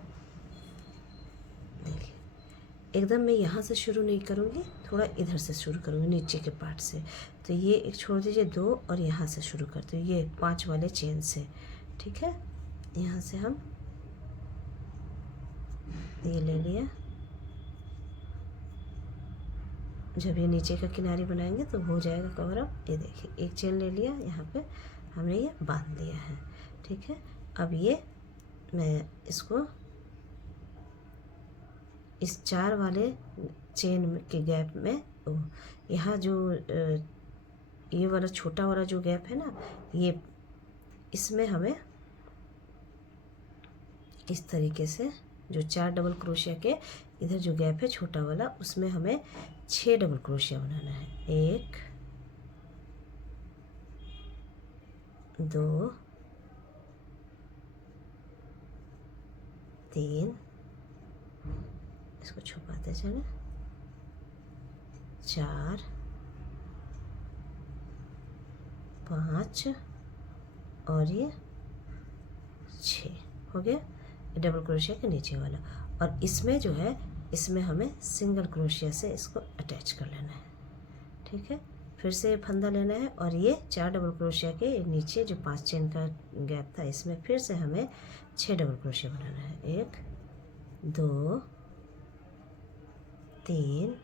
एकदम मैं यहाँ से शुरू नहीं करूँगी, थोड़ा इधर से शुरू करूँगी नीचे के पार्ट से। तो ये एक छोड़ दीजिए 2 और यहाँ से शुरू करते हैं, ये 5 वाले चेन से, ठीक है। यहाँ से हम ये ले लिया, जब ये नीचे का किनारी बनाएंगे तो हो जाएगा कवर अप। ये देखिए एक चेन ले लिया, यहाँ पे हमने ये बांध लिया है। ठीक है, अब ये मैं इसको इस 4 वाले चेन के गैप में, यहाँ जो ये वाला छोटा वाला जो गैप है ना, ये इसमें हमें इस तरीके से जो 4 डबल क्रोशिया के इधर जो गैप है छोटा वाला, उसमें हमें 6 डबल क्रोशिया बनाना है। 1 2 3, इसको छुपाते चले, 4 5 और ये 6 हो गया डबल क्रोशिया के नीचे वाला। और इसमें जो है, इसमें हमें सिंगल क्रोशिया से इसको अटैच कर लेना है। ठीक है, फिर से फंदा लेना है और ये 4 डबल क्रोशिया के नीचे जो 5 चेन का गैप था, इसमें फिर से हमें 6 डबल क्रोशिया बनाना है। 1 2 3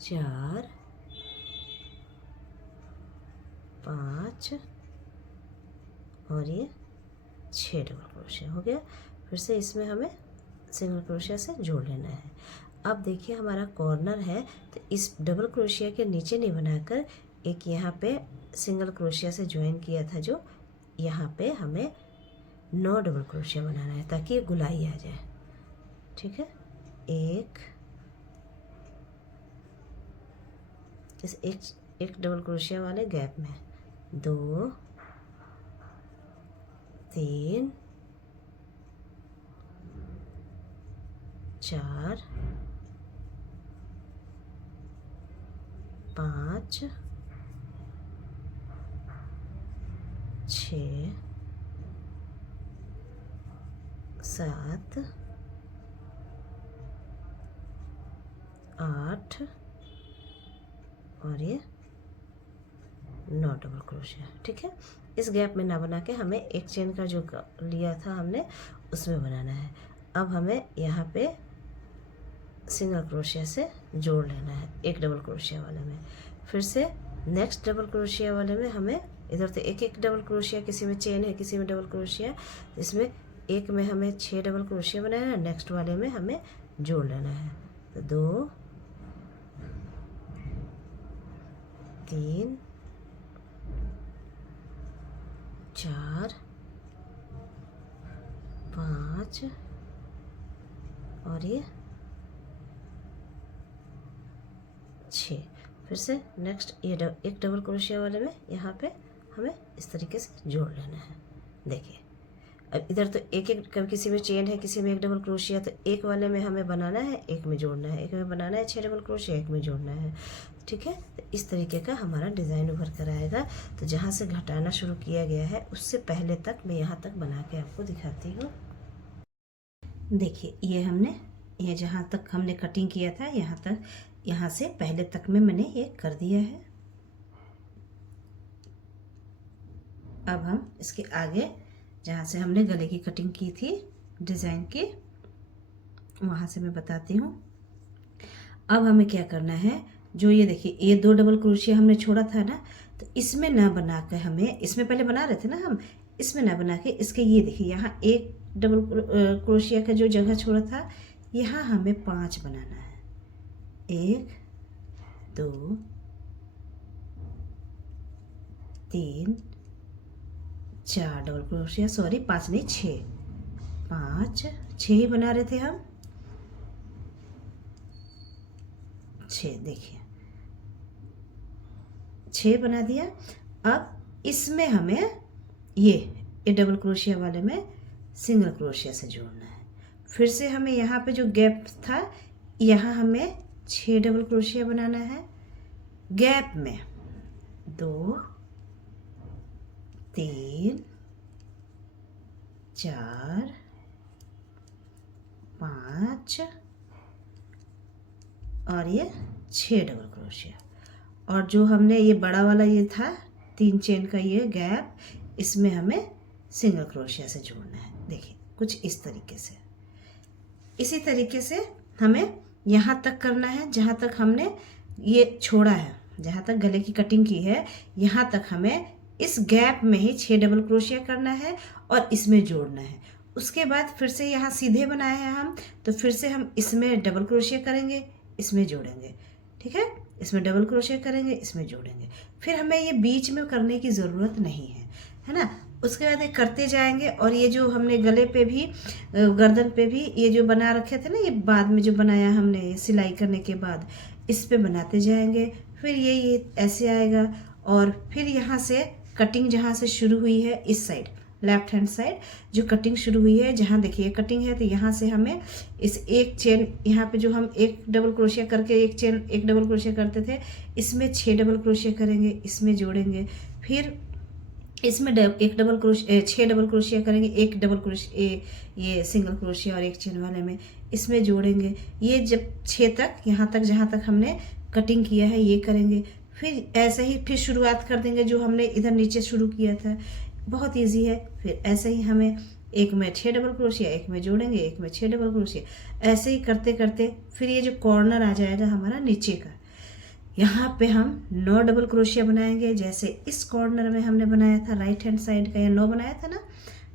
4 5 और ये 6 डबल क्रोशिया हो गया। फिर से इसमें हमें सिंगल क्रोशिया से जोड़ लेना है। अब देखिए हमारा कॉर्नर है, तो इस डबल क्रोशिया के नीचे नहीं बनाकर एक यहाँ पे सिंगल क्रोशिया से ज्वाइन किया था, जो यहाँ पे हमें 9 डबल क्रोशिया बनाना है ताकि ये गुलाई आ जाए। ठीक है, एक डबल क्रोशिया वाले गैप में 2 3 4 5 6 7 8 और ये 9 डबल क्रोशिया। ठीक है, इस गैप में ना बना के हमें एक चेन का जो लिया था हमने उसमें बनाना है। अब हमें यहाँ पे सिंगल क्रोशिया से जोड़ लेना है एक डबल क्रोशिया वाले में। फिर से नेक्स्ट डबल क्रोशिया वाले में हमें इधर तो एक डबल क्रोशिया, किसी में चेन है किसी में डबल क्रोशिया, इसमें एक में हमें 6 डबल क्रोशिया बनाना है, नेक्स्ट वाले में हमें जोड़ लेना है। तो 2 3 4 5 और ये 6। फिर से नेक्स्ट ये एक डबल क्रोशिया वाले में यहाँ पे हमें इस तरीके से जोड़ लेना है। देखिए अब इधर तो कभी किसी में चेन है किसी में एक डबल क्रोशिया, तो एक वाले में हमें बनाना है, एक में जोड़ना है, एक में बनाना है 6 डबल क्रोशिया, एक में जोड़ना है। ठीक है, तो इस तरीके का हमारा डिज़ाइन उभर कर आएगा। तो जहाँ से घटाना शुरू किया गया है उससे पहले तक मैं यहाँ तक बना के आपको दिखाती हूँ। देखिए ये जहाँ तक हमने कटिंग किया था यहाँ से पहले तक में मैंने ये कर दिया है। अब हम इसके आगे जहाँ से हमने गले की कटिंग की थी डिज़ाइन की, वहाँ से मैं बताती हूँ। अब हमें क्या करना है, जो ये देखिए ये 2 डबल क्रोशिया हमने छोड़ा था ना, तो इसमें ना बना के हमें, इसमें पहले बना रहे थे ना हम, इसमें ना बना के इसके ये देखिए यहाँ एक डबल क्रोशिया का जो जगह छोड़ा था, यहाँ हमें 5 बनाना है। 1 2 3 4 डबल क्रोशिया, सॉरी 5 नहीं 6 ही बना रहे थे हम, 6 देखिए 6 बना दिया। अब इसमें हमें ये डबल क्रोशिया वाले में सिंगल क्रोशिया से जोड़ना है। फिर से हमें यहाँ पे जो गैप था यहाँ हमें 6 डबल क्रोशिया बनाना है। गैप में 2 3 4 5 और ये 6 डबल क्रोशिया। और जो हमने ये बड़ा वाला ये था 3 चेन का ये गैप, इसमें हमें सिंगल क्रोशिया से जोड़ना है। देखिए कुछ इस तरीके से, इसी तरीके से हमें यहाँ तक करना है जहाँ तक हमने ये छोड़ा है, जहाँ तक गले की कटिंग की है यहाँ तक हमें इस गैप में ही 6 डबल क्रोशिया करना है और इसमें जोड़ना है। उसके बाद फिर से यहाँ सीधे बनाए हैं हम, तो फिर से हम इसमें डबल क्रोशिया करेंगे, इसमें जोड़ेंगे, ठीक है, इसमें डबल क्रोशिया करेंगे, इसमें जोड़ेंगे। फिर हमें ये बीच में करने की ज़रूरत नहीं है ना। उसके बाद ये करते जाएंगे और ये जो हमने गले पे भी गर्दन पे भी ये जो बना रखे थे ना, ये बाद में जो बनाया हमने सिलाई करने के बाद, इस पे बनाते जाएंगे। फिर ये ऐसे आएगा और फिर यहाँ से कटिंग जहाँ से शुरू हुई है इस साइड लेफ्ट हैंड साइड जो कटिंग शुरू हुई है, जहाँ देखिए कटिंग है, तो यहाँ से हमें इस एक चेन यहाँ पे जो हम एक डबल क्रोशिया करके एक डबल क्रोशिया करते थे, इसमें 6 डबल क्रोशिया करेंगे, इसमें जोड़ेंगे। फिर इसमें 6 डबल क्रोशिया करेंगे, एक डबल क्रोशिया ये सिंगल क्रोशिया और एक चेन वाले में इसमें जोड़ेंगे। ये जब 6 तक यहाँ तक जहाँ तक हमने कटिंग किया है ये करेंगे। फिर ऐसे ही फिर शुरुआत कर देंगे जो हमने इधर नीचे शुरू किया था, बहुत इजी है। फिर ऐसे ही हमें एक में 6 डबल क्रोशिया, एक में जोड़ेंगे, एक में 6 डबल क्रोशिया, ऐसे ही करते करते फिर ये जो कॉर्नर आ जाएगा हमारा नीचे का, यहाँ पे हम 9 डबल क्रोशिया बनाएंगे, जैसे इस कॉर्नर में हमने बनाया था राइट हैंड साइड का, या 9 बनाया था ना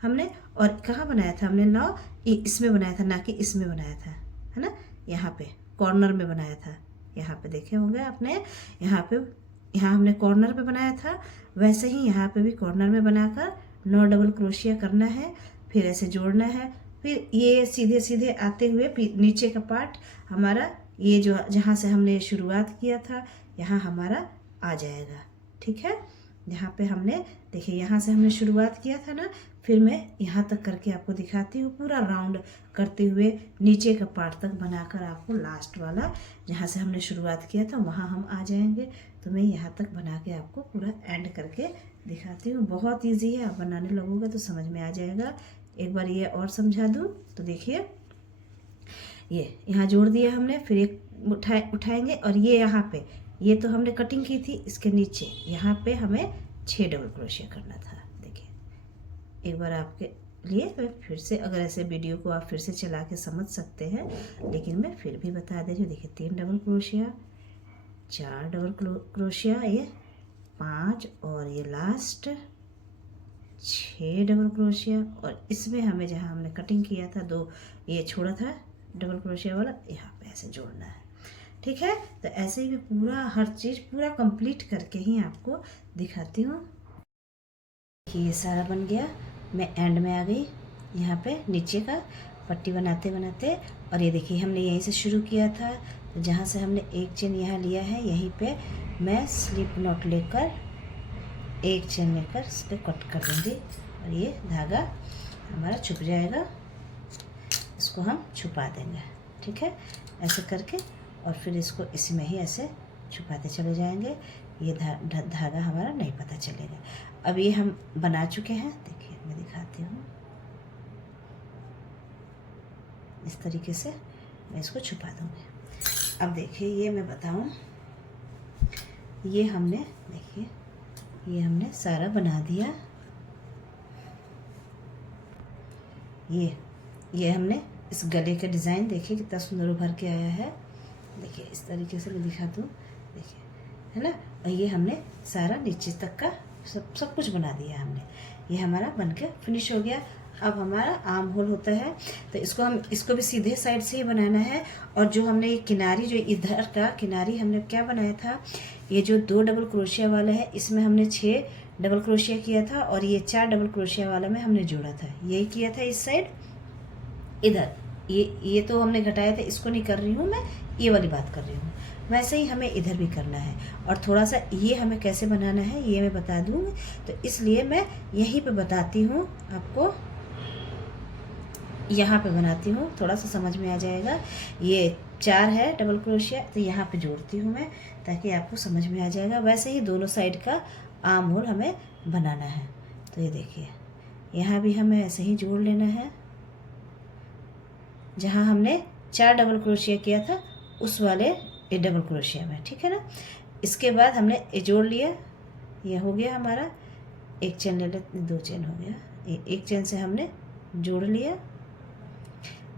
हमने, और कहाँ बनाया था हमने 9, इसमें बनाया था, ना कि इसमें बनाया था, है ना, यहाँ पे कॉर्नर में बनाया था। यहाँ पे देखे होंगे आपने, यहाँ हमने कॉर्नर पे बनाया था, वैसे ही यहाँ पे भी कॉर्नर में बनाकर 9 डबल क्रोशिया करना है, फिर ऐसे जोड़ना है। फिर ये सीधे सीधे आते हुए नीचे का पार्ट हमारा ये जो जहाँ से हमने शुरुआत किया था यहाँ हमारा आ जाएगा, ठीक है। यहाँ पे हमने देखिए यहाँ से हमने शुरुआत किया था ना, फिर मैं यहाँ तक करके आपको दिखाती हूँ, पूरा राउंड करते हुए नीचे का पार्ट तक बनाकर आपको लास्ट वाला जहाँ से हमने शुरुआत किया था वहाँ हम आ जाएंगे। तो मैं यहाँ तक बना के आपको पूरा एंड करके दिखाती हूँ। बहुत ईजी है, आप बनाने लगोगे तो समझ में आ जाएगा। एक बार ये और समझा दूँ तो देखिए, ये यहाँ जोड़ दिया हमने, फिर एक उठाएंगे और ये यहाँ पे ये तो हमने कटिंग की थी, इसके नीचे यहाँ पे हमें 6 डबल क्रोशिया करना था। देखिए एक बार आपके लिए मैं फिर से, अगर ऐसे वीडियो को आप फिर से चला के समझ सकते हैं, लेकिन मैं फिर भी बता दे रही हूँ। देखिए 3 डबल क्रोशिया, 4 डबल क्रोशिया, ये 5 और ये लास्ट 6 डबल क्रोशिया, और इसमें हमें जहाँ हमने कटिंग किया था 2 ये छोड़ा था डबल क्रोशिया वाला, यहाँ पे ऐसे जोड़ना है, ठीक है। तो ऐसे ही पूरा हर चीज़ पूरा कंप्लीट करके ही आपको दिखाती हूँ कि ये सारा बन गया। मैं एंड में आ गई, यहाँ पे नीचे का पट्टी बनाते बनाते, और ये देखिए हमने यहीं से शुरू किया था, तो जहाँ से हमने एक चेन यहाँ लिया है यहीं पे मैं स्लिप नॉट लेकर एक चेन लेकर इस पर कट कर दूँगी, और ये धागा हमारा छुप जाएगा, इसको हम छुपा देंगे, ठीक है, ऐसे करके। और फिर इसको इसमें ही ऐसे छुपाते चले जाएंगे, ये धागा हमारा नहीं पता चलेगा। अब ये हम बना चुके हैं, देखिए मैं दिखाती हूँ, इस तरीके से मैं इसको छुपा दूँगी। अब देखिए ये मैं बताऊँ, ये हमने देखिए ये हमने सारा बना दिया, ये हमने इस गले का डिज़ाइन देखिए कितना सुंदर उभर के आया है। देखिए इस तरीके से मैं दिखा दूँ, देखिए, है ना। और ये हमने सारा नीचे तक का सब कुछ बना दिया हमने, ये हमारा बनके फिनिश हो गया। अब हमारा आर्म होल होता है, तो इसको भी सीधे साइड से ही बनाना है। और जो हमने ये किनारी, जो इधर का किनारी हमने क्या बनाया था, ये जो 2 डबल क्रोशिया वाला है इसमें हमने 6 डबल क्रोशिया किया था, और ये 4 डबल क्रोशिया वाला में हमने जोड़ा था, यही किया था इस साइड। इधर ये तो हमने घटाया था, इसको नहीं कर रही हूँ मैं, ये वाली बात कर रही हूँ। वैसे ही हमें इधर भी करना है, और थोड़ा सा ये हमें कैसे बनाना है ये मैं बता दूँ, तो इसलिए मैं यहीं पे बताती हूँ आपको, यहाँ पे बनाती हूँ, थोड़ा सा समझ में आ जाएगा। ये 4 है डबल क्रोशिया, तो यहाँ पे जोड़ती हूँ मैं, ताकि आपको समझ में आ जाएगा। वैसे ही दोनों साइड का आर्म होल हमें बनाना है। तो ये देखिए यहाँ भी हमें ऐसे ही जोड़ लेना है, जहाँ हमने 4 डबल क्रोशिया किया था उस वाले ये डबल क्रोशिया में, ठीक है ना। इसके बाद हमने ये जोड़ लिया, ये हो गया हमारा, एक चेन ले लेते, 2 चेन हो गया, एक चेन से हमने जोड़ लिया।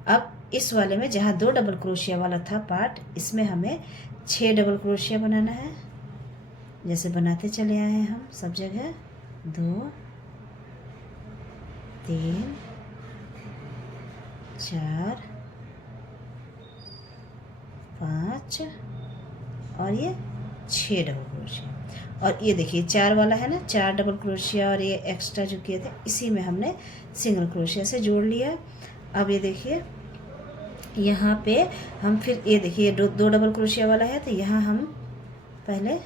अब इस वाले में जहाँ 2 डबल क्रोशिया वाला था पार्ट, इसमें हमें 6 डबल क्रोशिया बनाना है। जैसे बनाते चले आए हैं हम सब जगह, 2 3 4 5 और ये 6 डबल क्रोशिया। और ये देखिए 4 वाला है ना, 4 डबल क्रोशिया और ये एक्स्ट्रा जो किए थे इसी में हमने सिंगल क्रोशिया से जोड़ लिया। अब ये देखिए यहाँ पे हम फिर ये देखिए 2 डबल क्रोशिया वाला है, तो यहाँ हम पहले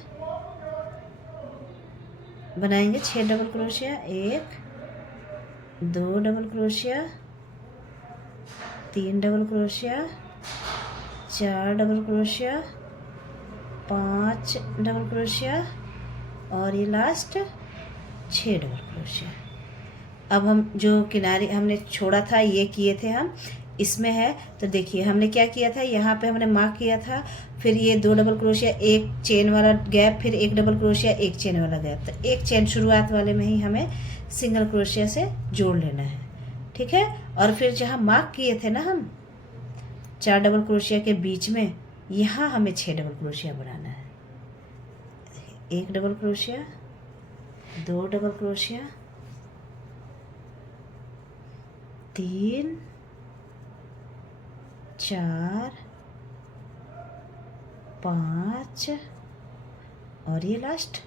बनाएंगे 6 double crochet, 1 2 double crochet, 3 double crochet, 4 double crochet, 5 double crochet और ये लास्ट 6 डबल क्रोशिया। अब हम जो किनारे हमने छोड़ा था ये किए थे हम, इसमें है तो देखिए हमने क्या किया था, यहाँ पे हमने मार्क किया था, फिर ये 2 डबल क्रोशिया, 1 चेन वाला गैप, फिर 1 डबल क्रोशिया, 1 चेन वाला गैप। तो 1 चेन शुरुआत वाले में ही हमें सिंगल क्रोशिया से जोड़ लेना है, ठीक है। और फिर जहाँ मार्क किए थे ना हम 4 डबल क्रोशिया के बीच में, यहाँ हमें 6 डबल क्रोशिया बनाना है। 1 डबल क्रोशिया, 2 डबल क्रोशिया, 3 4 5 और ये लास्ट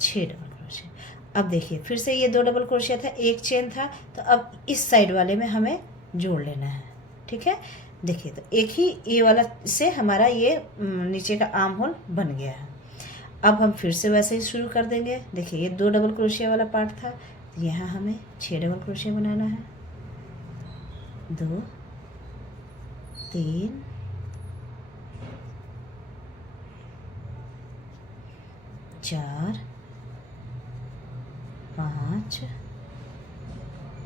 6 डबल क्रोशिया। अब देखिए फिर से ये 2 डबल क्रोशिया था, 1 चेन था, तो अब इस साइड वाले में हमें जोड़ लेना है, ठीक है। देखिए तो एक ही ये वाला से हमारा ये नीचे का आर्म होल बन गया है। अब हम फिर से वैसे ही शुरू कर देंगे। देखिए ये 2 डबल क्रोशिया वाला पार्ट था, तो यहाँ हमें 6 डबल क्रोशिया बनाना है, 2 3 4 5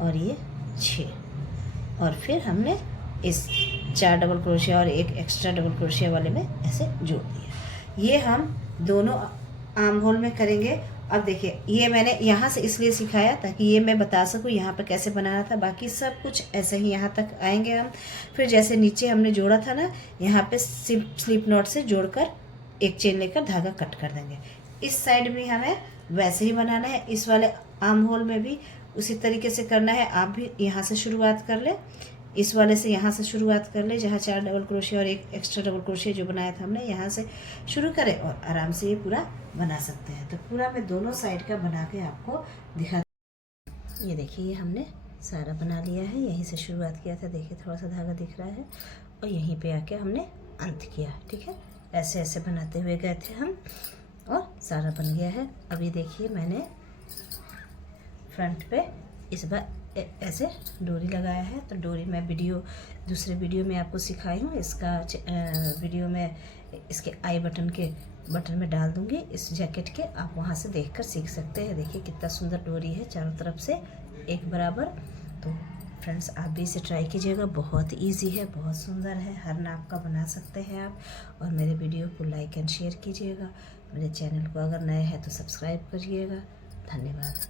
और ये 6। और फिर हमने इस 4 डबल क्रोशिया और 1 एक्स्ट्रा डबल क्रोशिया वाले में ऐसे जोड़ दिया। ये हम दोनों आर्म होल में करेंगे। अब देखिए ये मैंने यहाँ से इसलिए सिखाया ताकि ये मैं बता सकूँ यहाँ पर कैसे बनाना था, बाकी सब कुछ ऐसे ही यहाँ तक आएंगे हम। फिर जैसे नीचे हमने जोड़ा था ना, यहाँ पे स्लिप नॉट से जोड़कर 1 चेन लेकर धागा कट कर देंगे। इस साइड में हमें वैसे ही बनाना है, इस वाले आर्म होल में भी उसी तरीके से करना है। आप भी यहाँ से शुरुआत कर ले, इस वाले से यहाँ से शुरुआत कर ले, जहाँ 4 डबल क्रोशिया और 1 एक्स्ट्रा डबल क्रोशिया जो बनाया था हमने, यहाँ से शुरू करें और आराम से ये पूरा बना सकते हैं। तो पूरा मैं दोनों साइड का बना के आपको दिखा। ये देखिए ये हमने सारा बना लिया है, यहीं से शुरुआत किया था, देखिए थोड़ा सा धागा दिख रहा है, और यहीं पे आके हमने अंत किया, ठीक है। ऐसे ऐसे बनाते हुए गए थे हम और सारा बन गया है। अब ये देखिए मैंने फ्रंट पे इस बार ऐसे डोरी लगाया है, तो डोरी मैं दूसरे वीडियो में आपको सिखाई हूँ। इसका वीडियो में इसके आई बटन में डाल दूँगी, इस जैकेट के, आप वहाँ से देखकर सीख सकते हैं। देखिए कितना सुंदर डोरी है, चारों तरफ से एक बराबर। तो फ्रेंड्स आप भी इसे ट्राई कीजिएगा, बहुत इजी है, बहुत सुंदर है, हर नाप का बना सकते हैं आप। और मेरे वीडियो को लाइक एंड शेयर कीजिएगा। मेरे चैनल को अगर नए हैं तो सब्सक्राइब करिएगा। धन्यवाद।